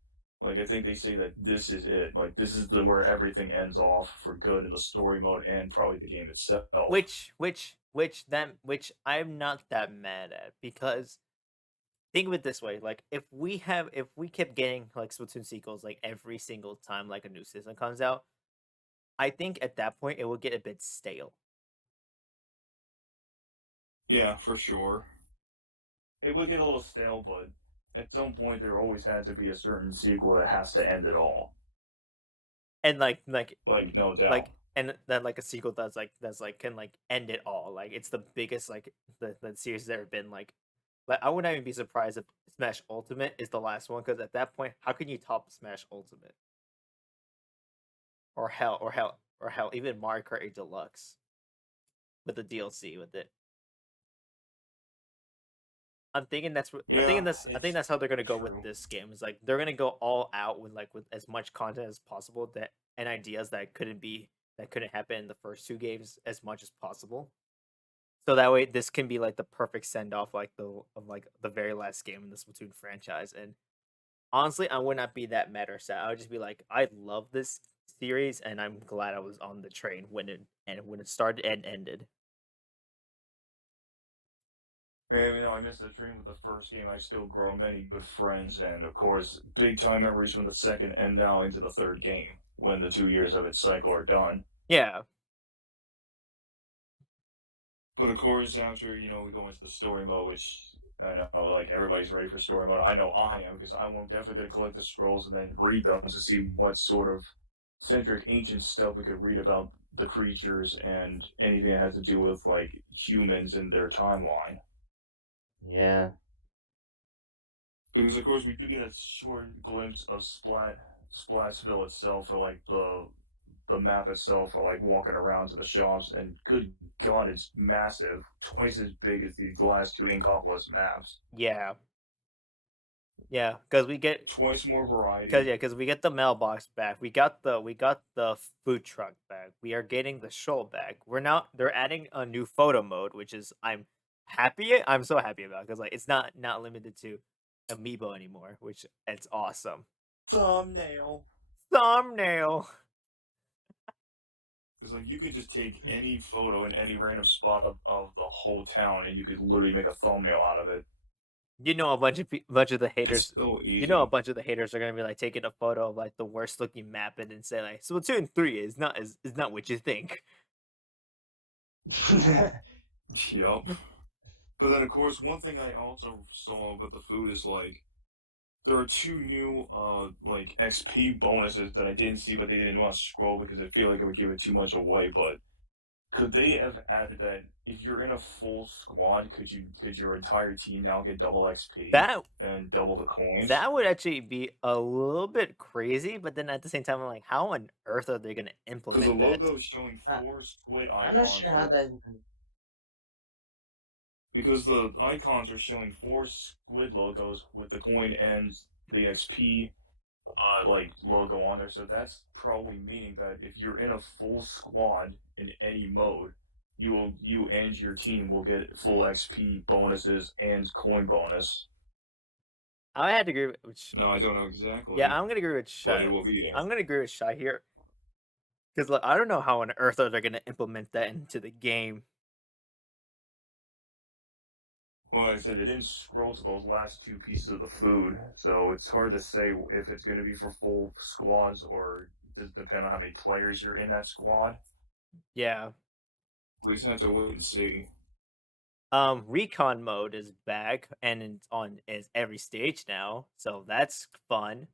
like I think they say that this is it. Like this is the where everything ends off for good in the story mode and probably the game itself. Which I'm not that mad at, because think of it this way: like if we kept getting like Splatoon sequels like every single time like a new season comes out, I think at that point it would get a bit stale. Yeah, for sure. It would get a little stale, but at some point there always had to be a certain sequel that has to end it all. And like Like no doubt. like and then like a sequel that's like can like end it all. Like it's the biggest like the series has ever been. Like I would not even be surprised if Smash Ultimate is the last one, because at that point, how can you top Smash Ultimate? Or hell, even Mario Kart 8 Deluxe with the DLC with it. I'm thinking that's what Yeah, I think it's that's how they're gonna go with true. this game. Is like they're gonna go all out with as much content as possible, that and ideas that couldn't happen in the first two games as much as possible. So that way this can be like the perfect send off like the very last game in the Splatoon franchise. And honestly, I would not be that mad or sad. I would just be like, I love this series, and I'm glad I was on the train when it started and ended. And, I missed the dream with the first game. I still grow many good friends, and of course, big time memories from the second and now into the third game when the 2 years of its cycle are done. Yeah, But of course, after we go into the story mode, which I know like everybody's ready for story mode. I know I am because I'm definitely going to collect the scrolls and then read them to see what sort of centric ancient stuff we could read about the creatures and anything that has to do with like humans and their timeline. Yeah. Because of course we do get a short glimpse of Splatsville itself, or like the map itself for like walking around to the shops, and good god, it's massive, twice as big as the last two Inkopolis maps. Yeah, yeah, because we get Twice more because variety. yeah, because we get the mailbox back. We got the food truck back. We are getting the show back. They're adding a new photo mode, which is I'm so happy about because like it's not limited to amiibo anymore, which it's awesome. Thumbnail. Thumbnail. It's like you could just take any photo in any random spot of the whole town, and you could literally make a thumbnail out of it. You know, bunch of the It's haters. so You know, a easy. bunch of the haters are gonna be like taking a photo of like the worst looking map and then say like Splatoon 3 is not what you think. Yup. But then, of course, one thing I also saw with the food is like there are two new like XP bonuses that I didn't see, but they didn't want to scroll because I feel like it would give it too much away. But could they have added that if you're in a full squad, could your entire team now get double XP That and double the coins? that would actually be a little bit crazy, but then at the same time, I'm like, how on earth are they gonna Because the implement that? logo is showing I, four squid I'm not icons sure how with that. because the icons are showing four squid logos with the coin and the XP like logo on there. So that's probably meaning that if you're in a full squad in any mode, you and your team will get full XP bonuses and coin bonus. I had to agree with No, I don't know yeah, exactly, I'm gonna agree with but Shy. it will be there. I'm gonna agree with Shy here because like I don't know how on earth are they gonna implement that into the game. Well, like I said, they didn't scroll to those last two pieces of the food, so it's hard to say if it's going to be for full squads or does it depend on how many players you're in that squad. Yeah. We just have to wait and see. Recon mode is back and it's on is every stage now, so that's fun.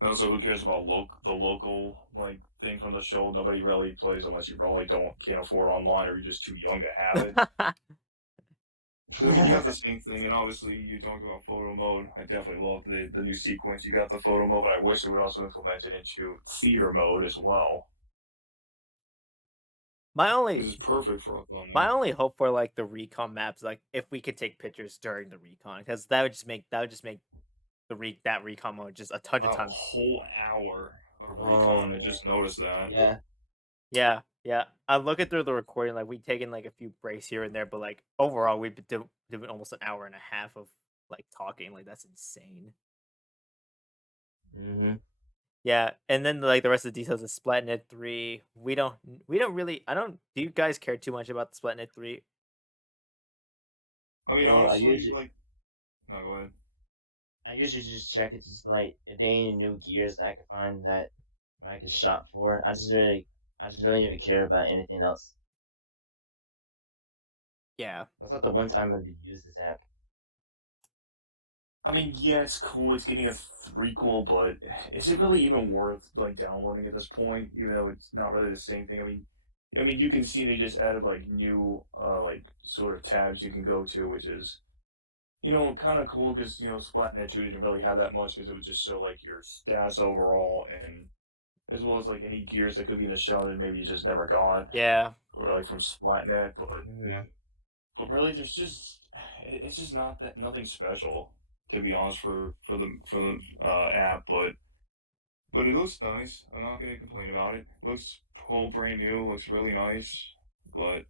And also, who cares about the local like thing from the show? Nobody really plays unless you really can't afford online or you're just too young to have it. Because I mean, you have the same thing, and obviously you talked about photo mode. I definitely love the new sequence. You got the photo mode, but I wish it would also implement it into theater mode as well. my This only is perfect for a my thumbnail. only hope for like the recon maps, like if we could take pictures during the recon, because that would just make that recon mode just a ton of Wow, a times. whole hour of Oh recon. I man, just noticed that. yeah. Yeah, yeah. I'm looking through the recording, like we taken like a few breaks here and there, but like overall we've been doing almost an hour and a half of like talking. Like that's insane. Hmm. Yeah, and then like the rest of the details of Splatnet 3, we don't really. I don't. Do you guys care too much about the Splatnet 3? I mean, Well, honestly, like, no, go ahead. I usually just check it just like if there any new gears that I can find that I can shop for. I just really don't even care about anything else. Yeah, That's not the one time I've used this app. I mean, yeah, it's cool. It's getting a threequel, but is it really even worth like downloading at this point? Even though it's not really the same thing. I mean, you can see they just added like new, like sort of tabs you can go to, which is kind of cool because Splatoon 2 didn't really have that much because it was just so like your stats overall and as well as like any gears that could be in the shell that maybe you just never got yeah. or like from Splatnet, but Yeah. really it's just not that nothing special to be honest for the app, but it looks nice. I'm not gonna complain about it. Looks whole brand new. Looks really nice, but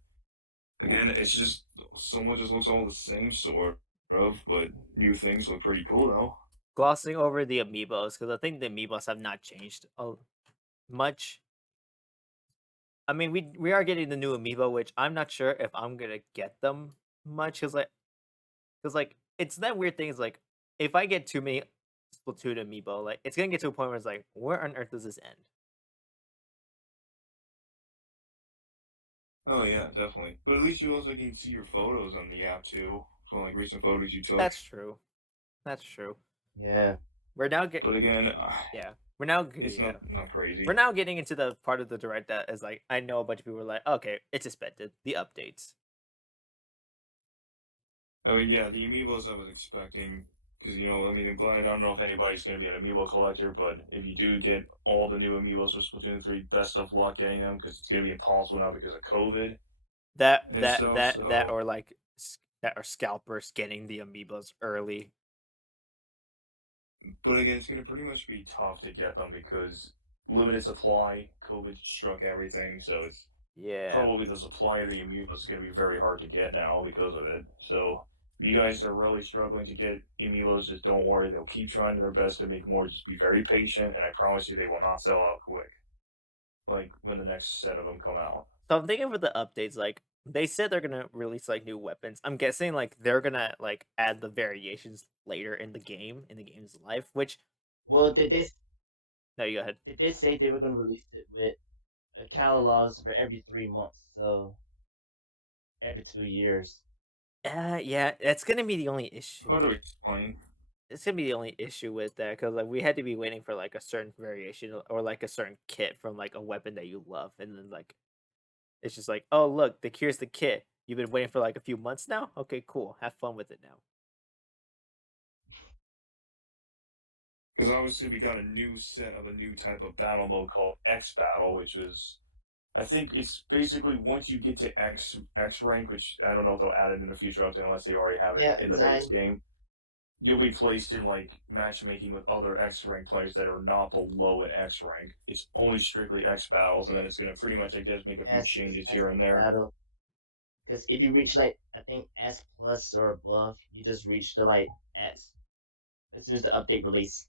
again, it's just so much just looks all the same sort of. But new things look pretty cool though. Glossing over the amiibos because I think the amiibos have not changed much. I mean, we are getting the new amiibo, which I'm not sure if I'm gonna get them much because like it's that weird thing is like if I get too many Splatoon amiibo, like it's gonna get to a point where it's like, where on earth does this end? Oh yeah, definitely. But at least you also can see your photos on the app too, from like recent photos you took. That's true. That's true. Yeah. We're now get But again, yeah. We're now it's yeah. not We're crazy. now getting into the part of the direct that is like I know a bunch of people are like, okay, it's expected. The updates. I mean, yeah, the amiibos I was expecting Because I mean, but I don't know if anybody's going to be an amiibo collector, but if you do get all the new amiibos for Splatoon 3, best of luck getting them because it's going to be impossible now because of COVID That and that stuff. that that So, or like that or scalpers getting the amiibos early. but again, it's going to pretty much be tough to get them because limited supply, COVID struck everything, so it's Yeah. probably the supply of the amiibos is going to be very hard to get now because of it. So, if you guys are really struggling to get amiibos, just don't worry. They'll keep trying their best to make more. Just be very patient, and I promise you they will not sell out quick. Like when the next set of them come out. So I'm thinking for the updates, like they said they're gonna release like new weapons. I'm guessing like they're gonna like add the variations later in the game's life. Which Well, no, you go ahead. did they say they were gonna release it with catalogs for every 3 months, so every 2 years. Yeah, that's gonna be the only issue. Hard to explain. It's gonna be the only issue with that because like we had to be waiting for like a certain variation or like a certain kit from like a weapon that you love, and then like it's just like, oh look, here's the kit. You've been waiting for like a few months now. Okay, cool. Have fun with it now. Because obviously we got a new set of a new type of battle mode called X Battle, which is I think it's basically once you get to X rank, which I don't know if they'll add it in the future update unless they already have it Yeah, in the base game. You'll be placed in like matchmaking with other X rank players that are not below an X rank. It's only strictly X battles, and then it's gonna pretty much, I guess, make a few yes, it's changes S here and there. battle. Because if you reach like I think S plus or above, you just reach the like S. As soon as the update release.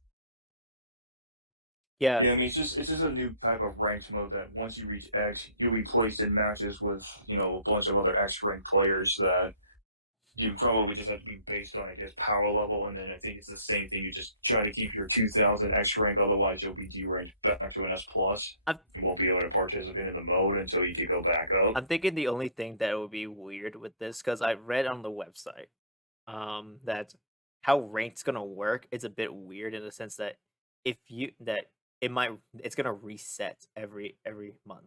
Yeah, Yeah, I mean it's just a new type of ranked mode that once you reach X, you'll be placed in matches with a bunch of other X rank players that you probably just have to be based on, I guess, power level, and then I think it's the same thing. You just try to keep your 2000 X rank, otherwise you'll be deranked back to an S plus. I'm You won't be able to participate in the mode until you can go back up. I'm thinking the only thing that would be weird with this because I read on the website that how ranked's gonna work is a bit weird in the sense that if you that it's gonna reset every month.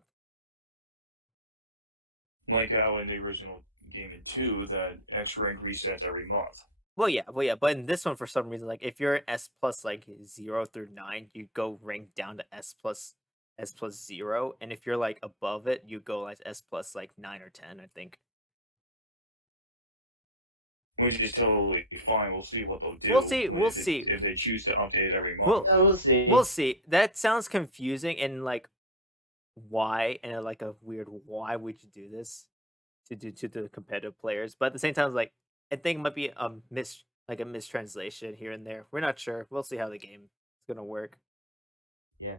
Like how in the original game in 2, that X rank resets every month. But in this one, for some reason, like if you're an S plus like 0 through 9, you go rank down to S plus 0, and if you're like above it, you go like S plus like 9 or 10. I think Which is totally fine. We'll see what they'll we'll do see. We'll see. if they choose to update it every We'll month. Yeah, we'll we'll see. see. That sounds confusing and like why and like a weird why would you do this to do to the competitive players? But at the same time, it's like I think it might be a mistranslation here and there. We're not sure. We'll see how the game is gonna work. Yeah.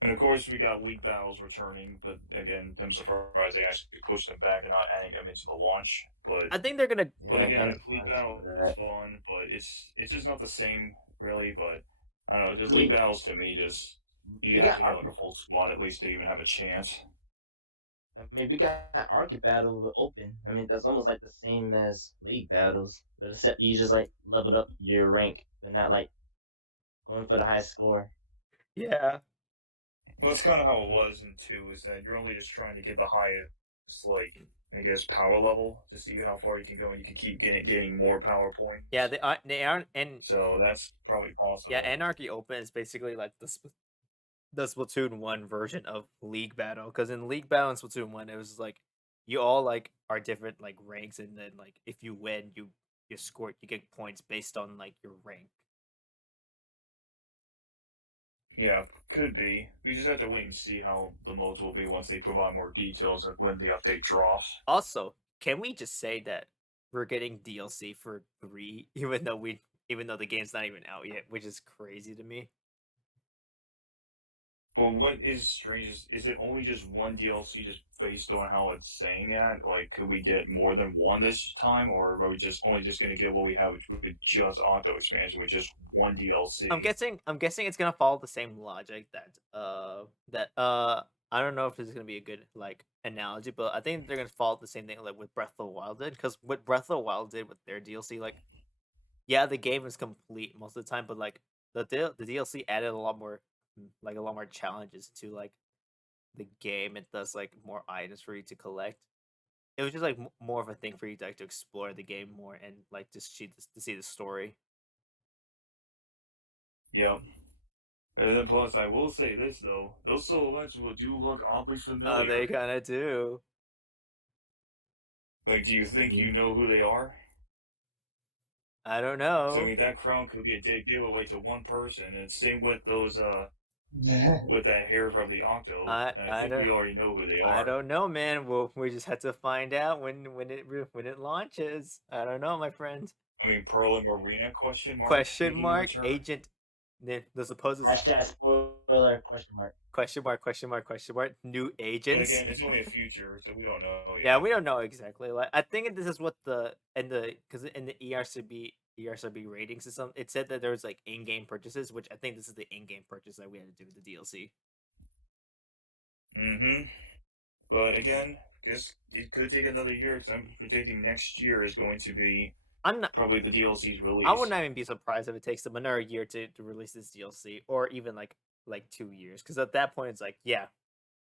And of course, we got League Battles returning, but again, I'm surprised they actually pushed them back and not adding them into the launch. But I think they're gonna. but Yeah, again, I'm League surprised Battle for is that. fun, but it's just not the same really. But I don't know, just League We Battles to me, just you we have got to get like a full squad at least to even have a chance. I mean we got Arcade Battle open. I mean that's almost like the same as League Battles, but except you just like leveled up your rank, but not like going for the highest score. Yeah. Well, that's kind of how it was in 2, is that you're only just trying to get the highest, like, I guess, power level to see how far you can go, and you can keep gaining more power Yeah, points. they aren't, and So that's probably yeah, possible. Anarchy Open is basically like the Splatoon 1 version of League Battle. Because in League Battle and Splatoon 1, it was just like you all like are different like ranks, and then like if you win, you get points based on like your rank. Yeah, could be. We just have to wait and see how the modes will be once they provide more details of when the update drops. Also, can we just say that we're getting DLC for 3, even though the game's not even out yet, which is crazy to me. Well, what is strange is it only just one DLC just based on how it's saying it? Like, could we get more than one this time, or are we just only just going to get what we have, which would be just Octo expansion, with just one DLC? I'm guessing it's gonna follow the same logic I don't know if this is gonna be a good like analogy, but I think they're gonna follow the same thing like with Breath of the Wild did, because what Breath of the Wild did with their DLC, like yeah, the game is complete most of the time, but like the DLC added a lot more challenges to like the game. It does like more items for you to collect. It was just like more of a thing for you to explore the game more and like to see the story. Yep. And then plus, I will say this though, those silhouettes do look oddly Oh, they familiar. kind of do. Like, do you think Mhm. you know who they are? I don't So I know. mean, that crown could be a big giveaway to one person. And same with those, with that hair from the Octo. I And I I think we don't already know who they I are. don't know, man. We just have to find out when it launches. I don't know, my friend. I mean, Pearl and Marina question mark Question making a mark return. agent. The supposed Hashtag spoiler question mark. question mark question mark question mark new But agents. again, it's only a future, so we don't know Yeah, yet. we don't know exactly. Like I think this is what because in the ERCB rating system, it said that there was like in-game purchases, which I think this is the in-game purchase that we had to do with the DLC. Mm-hmm. But again, guess it could take another year because I'm predicting next year is going to be I'm not. probably the DLC's I would release. not even be surprised if it takes them another year to release this DLC, or even like 2 years. Because at that point, it's like you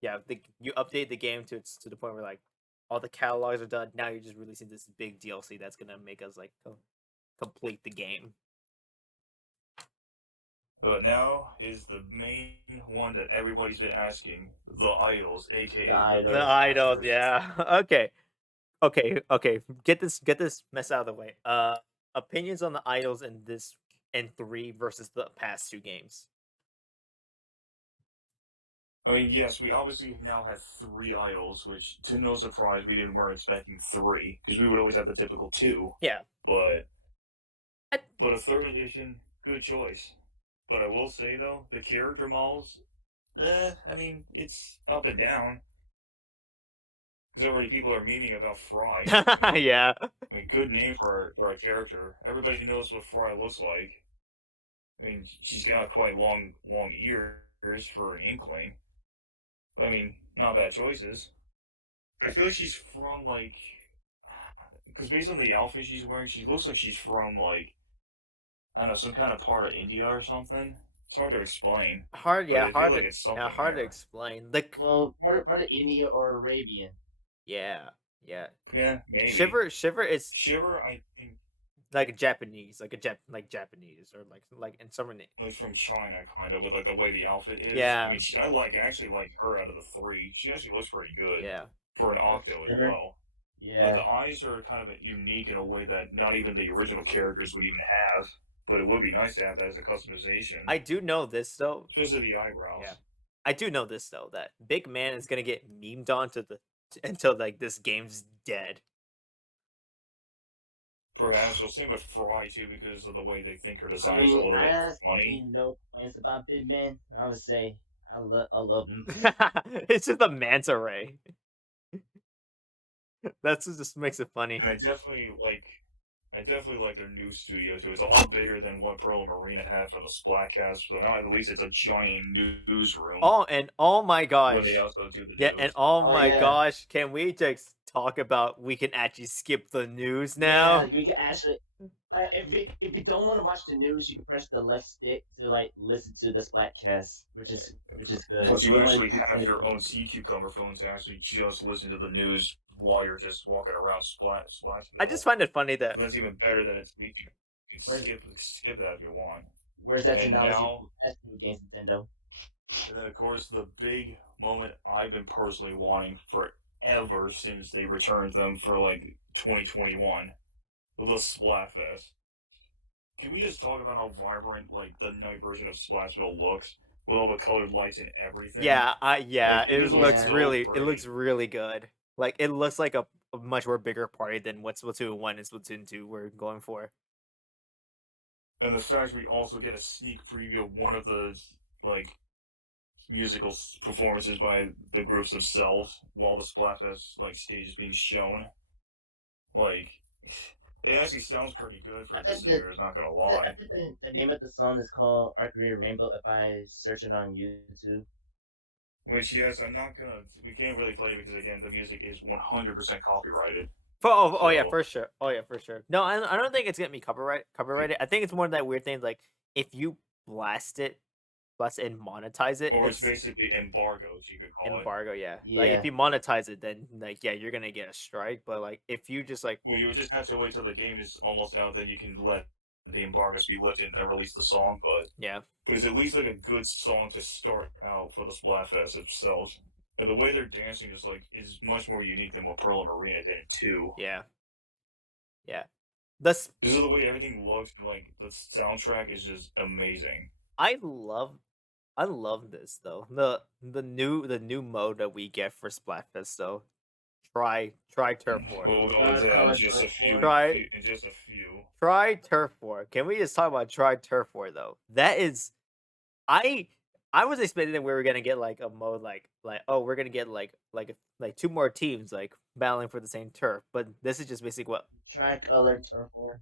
update the game to the point where like all the catalogs are done. Now you're just releasing this big DLC that's gonna make us like complete the game. But now is the main one that everybody's been asking: the idols, aka The idols. The Big idols, Masters. yeah. Okay. Get this mess out of the way. Opinions on the idols in this and 3 versus the past 2 games. I mean, yes, we obviously now have 3 idols, which to no surprise we didn't weren't expecting 3 because we would always have the typical 2. Yeah. But I, a third edition, good choice. But I will say though, the character models, I mean, it's up and down. Because already people are memeing about Fry. yeah. I mean, good name for our character. Everybody knows what Fry looks like. I mean, she's got quite long ears for an Inkling. I mean, not bad choices. I feel like she's from like, because based on the outfit she's wearing, she looks like she's from like, I don't know, some kind of part of India or something. It's hard to explain, Hard, but yeah, I feel hard like to it's something yeah, hard to there. explain. Like Well, part of India or Arabian. yeah. Yeah, maybe. Shiver is Shiver, I think, like a Japanese, like Japanese or like in some like from China, kind of with like the way the outfit is. Yeah. I mean, actually like her out of the 3. She actually looks pretty good Yeah. for an Octo as Shiver? well. Like Yeah. the eyes are kind of unique in a way that not even the original characters would even have. But it would be nice to have that as a customization. I do know this though. Especially the eyebrows. Yeah. I do know this though that Big Man is gonna get memed on until like this game's dead. Perhaps we'll same with Fry too because of the way they think her I design is a mean, little I bit honestly funny. no complaints about Big Man. I would say I love him. It's just a manta ray. That's what just makes it funny. And I definitely like their new studio too. It's a lot bigger than what Pearl and Marina had for the Splatcast. So now at least it's a giant newsroom. Oh my gosh. When they also do the Yeah, news. and oh my yeah. gosh, can we just talk about we can actually skip the news now? Yeah, you can actually. If you don't want to watch the news, you can press the left stick to like listen to the Splatcast, which is good. Plus, you don't wanna actually do have anything. your own sea cucumber phone to actually just listen to the news while you're just walking around Splash. I just find it funny that But that's even better than it's you can skip that if you want. Where's that And technology? now- That's new games, Nintendo. And then of course the big moment I've been personally wanting forever since they returned them for like 2021, the Splatfest. Can we just talk about how vibrant like the night version of Splashville looks with all the colored lights and everything? yeah, Like, it it looks looks really so it looks pretty. really good. Like it looks like a much more bigger party than what Splatoon 1 and Splatoon 2 were going for. And the fact we also get a sneak preview of one of the like musical performances by the groups themselves while the Splatfest like stage is being shown. Like, it actually sounds pretty good for the singers. Not gonna I lie. think the name of the song is called Archery Rainbow if I search it on YouTube. Which yes, I'm not gonna. We can't really play it because again, the music is 100% copyrighted. Yeah, So- for sure. Oh yeah, for sure. No, I don't think it's gonna be copyrighted. I think it's more that weird thing like if you blast it and monetize it, Or it's basically embargoed, you could call it. embargo. Yeah. Like Yeah. if you monetize it, then like yeah, you're gonna get a strike. But like if you just like Well, you would just have to wait till the game is almost out, then you can let the embargoes be lifted and release the song, but Yeah. it was at least like a good song to start out for the Splatfest itself. And the way they're dancing is much more unique than what Pearl and Marina did too. Yeah. Yeah. This This is the way everything looks, and like the soundtrack is just amazing. I love this though. The new mode that we get for Splatfest though. Try Turf War. We'll go into that in Color just a Turf few. War. Try In just a few. try Turf War. Can we just talk about Try Turf War though? That is I I was expecting that we were gonna get like a mode like oh we're gonna get like two more teams like battling for the same turf, but this is just basically what Tricolor Turf War.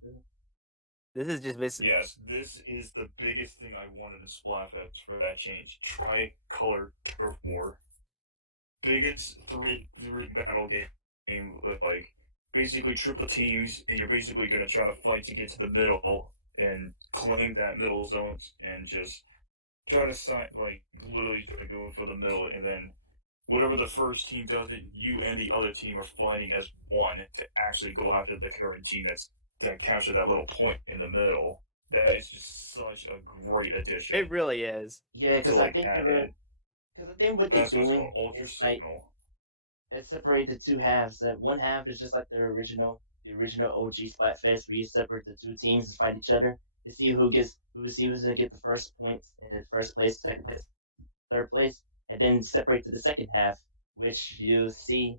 this is just basically Yes, this is the biggest thing I wanted in Splatfest for that change. Tricolor Turf War. Biggest three battle game with like basically triple teams, and you're basically gonna try to fight to get to the middle and claim that middle zone and just try to literally try to go for the middle, and then whatever the first team does it, you and the other team are fighting as one to actually go after the current team that captured that little point in the middle. That is just such a great addition. it really is. Yeah, to because like add in. because I think what they're That's what's doing called Ultra is like Signal. it separated two halves. That one half is just like the original OG Splatfest, where you separate the two teams to fight each other to see who's gonna get the first points in first place, second place, third place, and then separate to the second half, which you see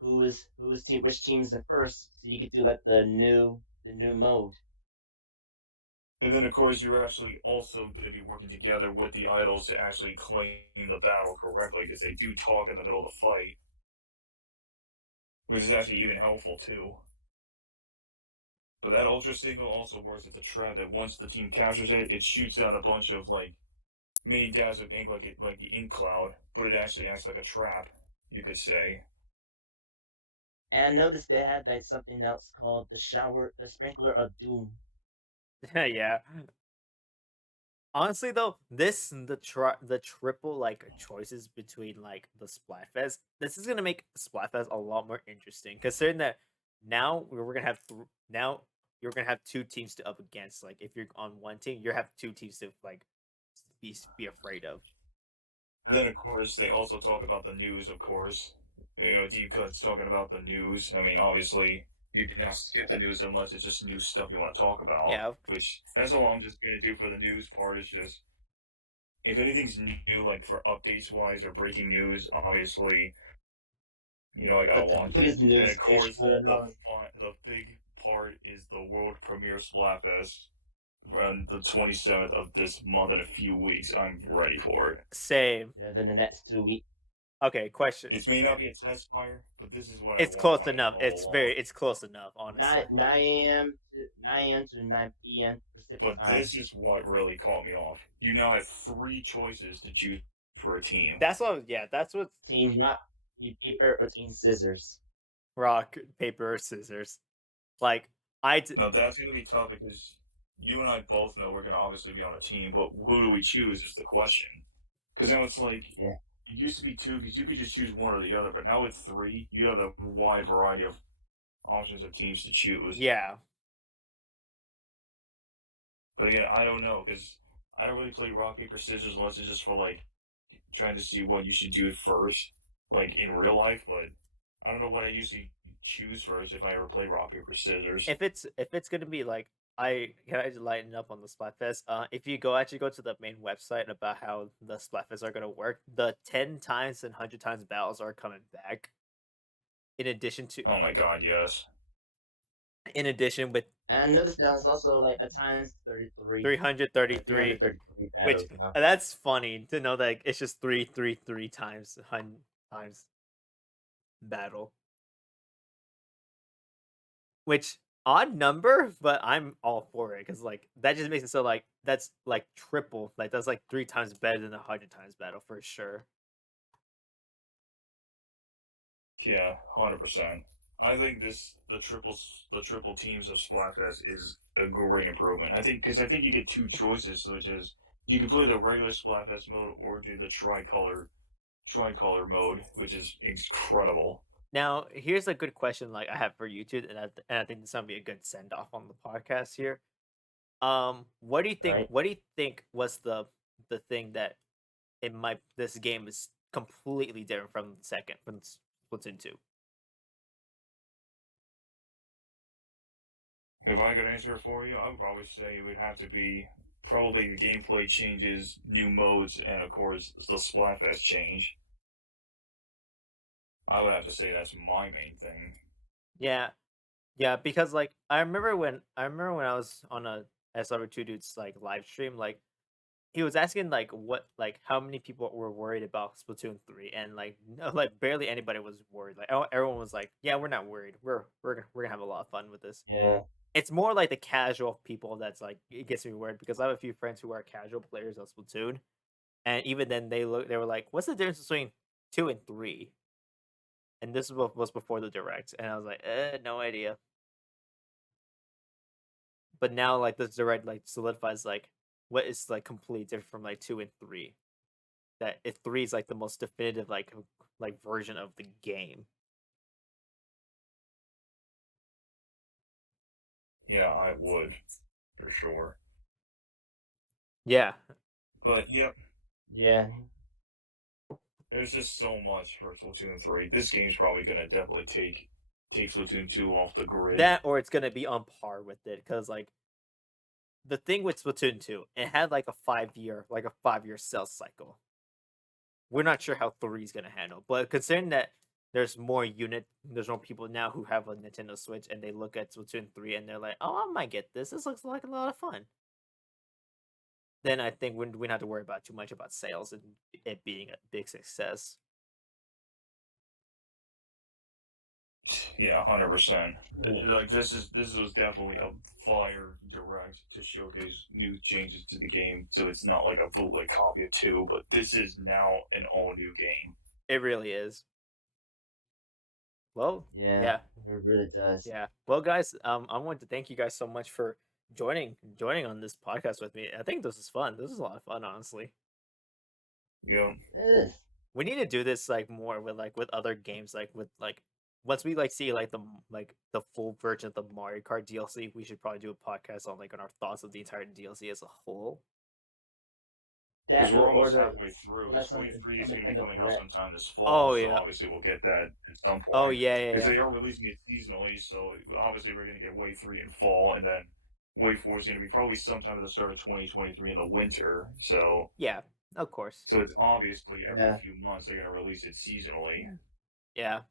which team's the first, so you can do like the new mode. And then, of course, you're actually also going to be working together with the idols to actually claim the battle correctly, because they do talk in the middle of the fight, which is actually even helpful too. But that ultra signal also works as a trap that once the team captures it, it shoots out a bunch of like mini dabs of ink, like the ink cloud, but it actually acts like a trap, you could say. And I noticed they had like something else called the sprinkler of doom. Yeah. Honestly though, the triple like choices between like the Splatfest, this is gonna make Splatfest a lot more interesting. Considering that now we're gonna have now you're gonna have two teams to up against. Like if you're on one team, you have two teams to like be afraid of. And then, of course, they also talk about the news, of course. You know, Deep Cut's talking about the news. I mean, obviously, you can now skip the news unless it's just new stuff you want to talk about. Yeah. Which, that's all I'm just going to do for the news part is just, if anything's new, like for updates wise or breaking news, obviously, I gotta But the watch it. biggest And news of course, station, the big part is the world premiere Splatfest around the 27th of this month in a few weeks. I'm ready for it. Same. within the next 2 weeks. Okay, question. It may not be a test fire, but this is what It's I close wanted enough. all It's along. it's close enough, honestly. 9 a.m. to 9 p.m. Pacific But time. this is what really caught me off. You now have 3 choices to choose for a team. That's what Team rock, team paper, or team scissors. rock, paper, or scissors. Like Now that's going to be tough because you and I both know we're going to obviously be on a team, but who do we choose is the question. Because now it's like, Yeah. it used to be 2 because you could just choose one or the other, but now with 3, you have a wide variety of options of teams to choose. yeah. But again, I don't know because I don't really play rock paper scissors unless it's just for like trying to see what you should do first, like in real life. But I don't know what I usually choose first if I ever play rock paper scissors. If it's gonna be like I just lighten up on the Splatfest. If you actually go to the main website about how the Splatfests are gonna work, the 10 times and 100 times battles are coming back. In addition to Oh my god, yes. with And I noticed that was also like a times 33. 333, 333 which battles now. that's funny to know that it's just 333 times times battle. Which odd number, but I'm all for it because like that just makes it so like that's like triple, like that's like 3 times better than 100 times battle for sure. Yeah, 100%. I think the triple teams of Splatfest is a great improvement. I think because I think you get 2 choices, which is you can play the regular Splatfest mode or do the tricolor mode, which is incredible. Now, here's a good question like I have for you two, and I think this is gonna be a good send off on the podcast here. What do you think? right? What do you think was the thing that it might this game is completely different from the second from Splatoon 2? If I could answer it for you, I would probably say it would have to be probably the gameplay changes, new modes, and of course the Splatfest change. I would have to say that's my main thing. Yeah, yeah, because like I remember when I was on a SR2 dude's like live stream, like he was asking like what like how many people were worried about Splatoon 3, and like no, like barely anybody was worried. Like everyone was like, "Yeah, we're not worried. We're gonna have a lot of fun with this." Yeah, It's more like the casual people that's like it gets me worried because I have a few friends who are casual players of Splatoon, and even then they were like, "What's the difference between 2 and 3?" And this was before the direct, and I was like, no idea." But now like this direct like solidifies like what is like completely different from like 2 and 3. That if 3 is like the most definitive like version of the game. Yeah, I would for sure. Yeah, But yep, yeah, there's just so much for Splatoon 3. This game's probably gonna definitely take Splatoon 2 off the grid. that or it's gonna be on par with it because like the thing with Splatoon 2, it had like a 5-year sales cycle. We're not sure how 3 is gonna handle, but considering that there's more people now who have a Nintendo Switch and they look at Splatoon 3 and they're like, "Oh, I might get this. This looks like a lot of fun." Then I think we don't have to worry about too much about sales and it being a big success. Yeah, 100%. cool. Like this was definitely a fire direct to showcase new changes to the game, so it's not like a bootleg copy of 2, but this is now an all new game. It really is. Well, Yeah, yeah, it really does. yeah. Well, guys, I want to thank you guys so much for joining on this podcast with me. I think this is fun. This is a lot of fun, honestly. Yeah, It is. We need to do this like more with other games, like with like once we like see like the full version of the Mario Kart DLC, we should probably do a podcast on our thoughts of the entire DLC as a whole. because That we're or almost the halfway through. well, Because that's Wave 3 is on going to be Nintendo coming out Direct. sometime this fall, Oh so yeah. obviously we'll get that at some Oh point. yeah, yeah, Because yeah. they are releasing it seasonally, so obviously we're going to get Wave 3 in fall, and then Wave 4 is going to be probably sometime at the start of 2023 in the winter. Yeah, of course. So it's obviously every Yeah, few months they're going to release it seasonally. Yeah.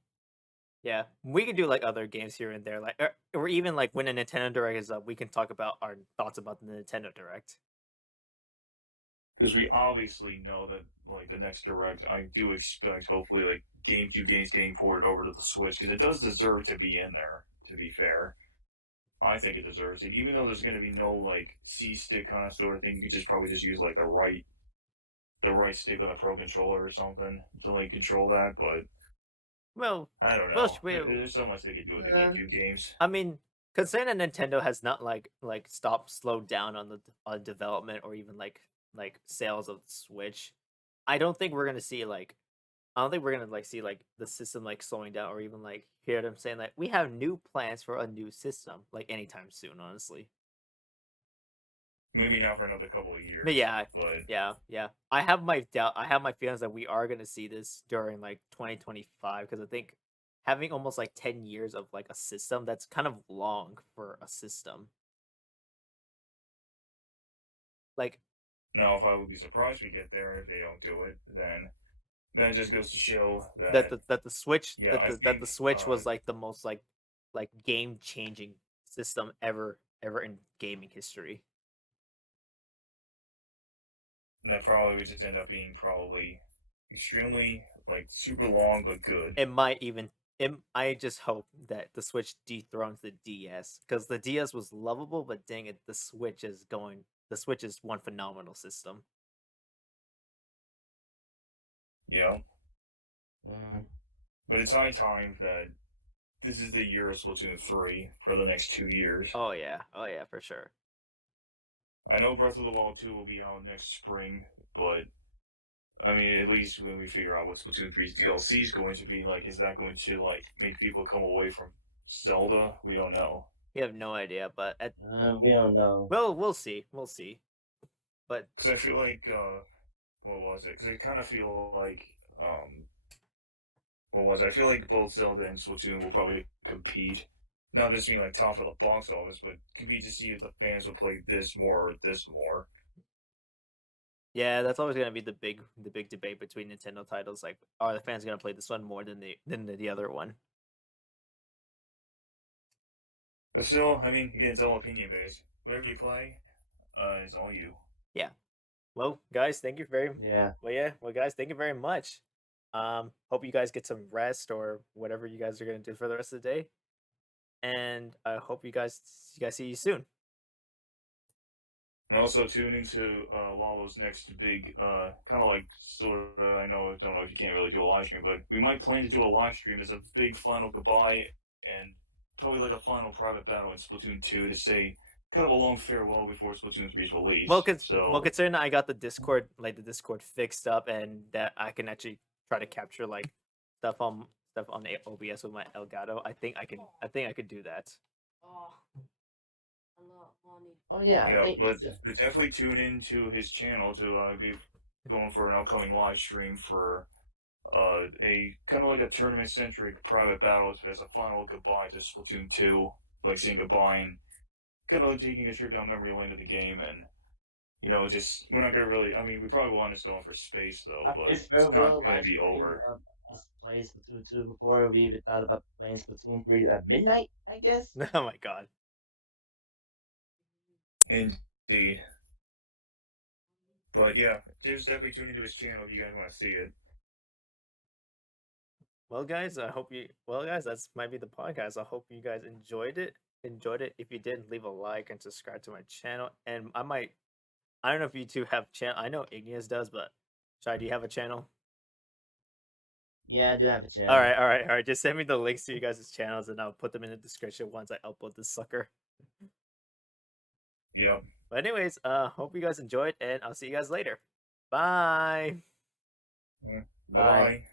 Yeah. We can do like other games here and there, like or even like when a Nintendo Direct is up, we can talk about our thoughts about the Nintendo Direct. Because we obviously know that like the next direct, I do expect hopefully like GameCube games getting ported over to the Switch because it does deserve to be in there. To be fair, I think it deserves it. Even though there's going to be no like C stick kind of sort of thing, you could just probably just use like the right stick on the Pro controller or something to like control that. But Well, I don't well, know. There's so much they could do with the yeah, GameCube games. I mean, considering that Nintendo has not like stopped slowed down on the on development or even like sales of the Switch, I don't think we're gonna see like I don't think we're gonna like see like the system like slowing down or even like hear them saying like we have new plans for a new system like anytime soon. Honestly, Maybe not for another couple of but years, yeah, but yeah. I have my doubt. I have my feelings that we are gonna see this during like 2025 because I think having almost like 10 years of like a system that's kind of long for a system. Like now if I would be surprised we get there if they don't do it, then it just goes to show that that the Switch yeah, I that the think Switch was like the most like game changing system ever in gaming history. that probably would just end up being probably extremely like super long but good. It might even I just hope that the Switch dethrones the DS because the DS was lovable, but dang it, the Switch is one phenomenal system. You know, mm, but it's high time that this is the year of Splatoon 3 for the next 2 years. Oh yeah, for sure. I know Breath of the Wild 2 will be out next spring, but I mean, at least when we figure out what Splatoon 3's DLC is going to be, like, is that going to like make people come away from Zelda? We don't know. We have no idea, but We don't know. well, we'll see. We'll see. But Because I feel like what was it? Because I kind of feel like what was it? I feel like both Zelda and Splatoon will probably compete. Not just being like top of the box office, but compete to see if the fans will play this more or this more. yeah, that's always gonna be the big debate between Nintendo titles. Like, are the fans gonna play this one more than the other one? But still, I mean, again, it's all opinion based. Whatever you play, is all you. Yeah. Well, guys, thank you very. Yeah. Well, yeah. Well, guys, thank you very much. Hope you guys get some rest or whatever you guys are gonna do for the rest of the day. And I hope you guys see you soon. And also tune into Lalo's next big, kind of like sort of. I don't know if you can't really do a live stream, but we might plan to do a live stream as a big final goodbye and probably like a final private battle in Splatoon 2 to say kind of a long farewell before Splatoon 3's release. Well, considering I got the Discord fixed up and that I can actually try to capture like stuff on the OBS with my Elgato, I think I could do that. Oh, a lot of money. Oh yeah. Yeah, Wait, but definitely tune into his channel to be going for an upcoming live stream for a kind of like a tournament centric private battle as a final goodbye to Splatoon 2, like saying goodbye and kind of like taking a trip down memory lane of the game and. You know, just we're not gonna really. I mean, we probably want to go for space though, but it's not gonna be over. Us playing Splatoon 2 before we even thought about playing Splatoon 3 at midnight, I guess. Oh my god. Indeed. But yeah, just definitely tune into his channel if you guys want to see it. Well, guys, that's might be the podcast. I hope you guys enjoyed it. If you did, leave a like and subscribe to my channel. And I don't know if you two have channel. I know Igneous does, but Shai, do you have a channel? Yeah, I do have a channel. All right. Just send me the links to you guys' channels, and I'll put them in the description once I upload this sucker. Yep. But anyways, hope you guys enjoyed, and I'll see you guys later. Bye. Bye.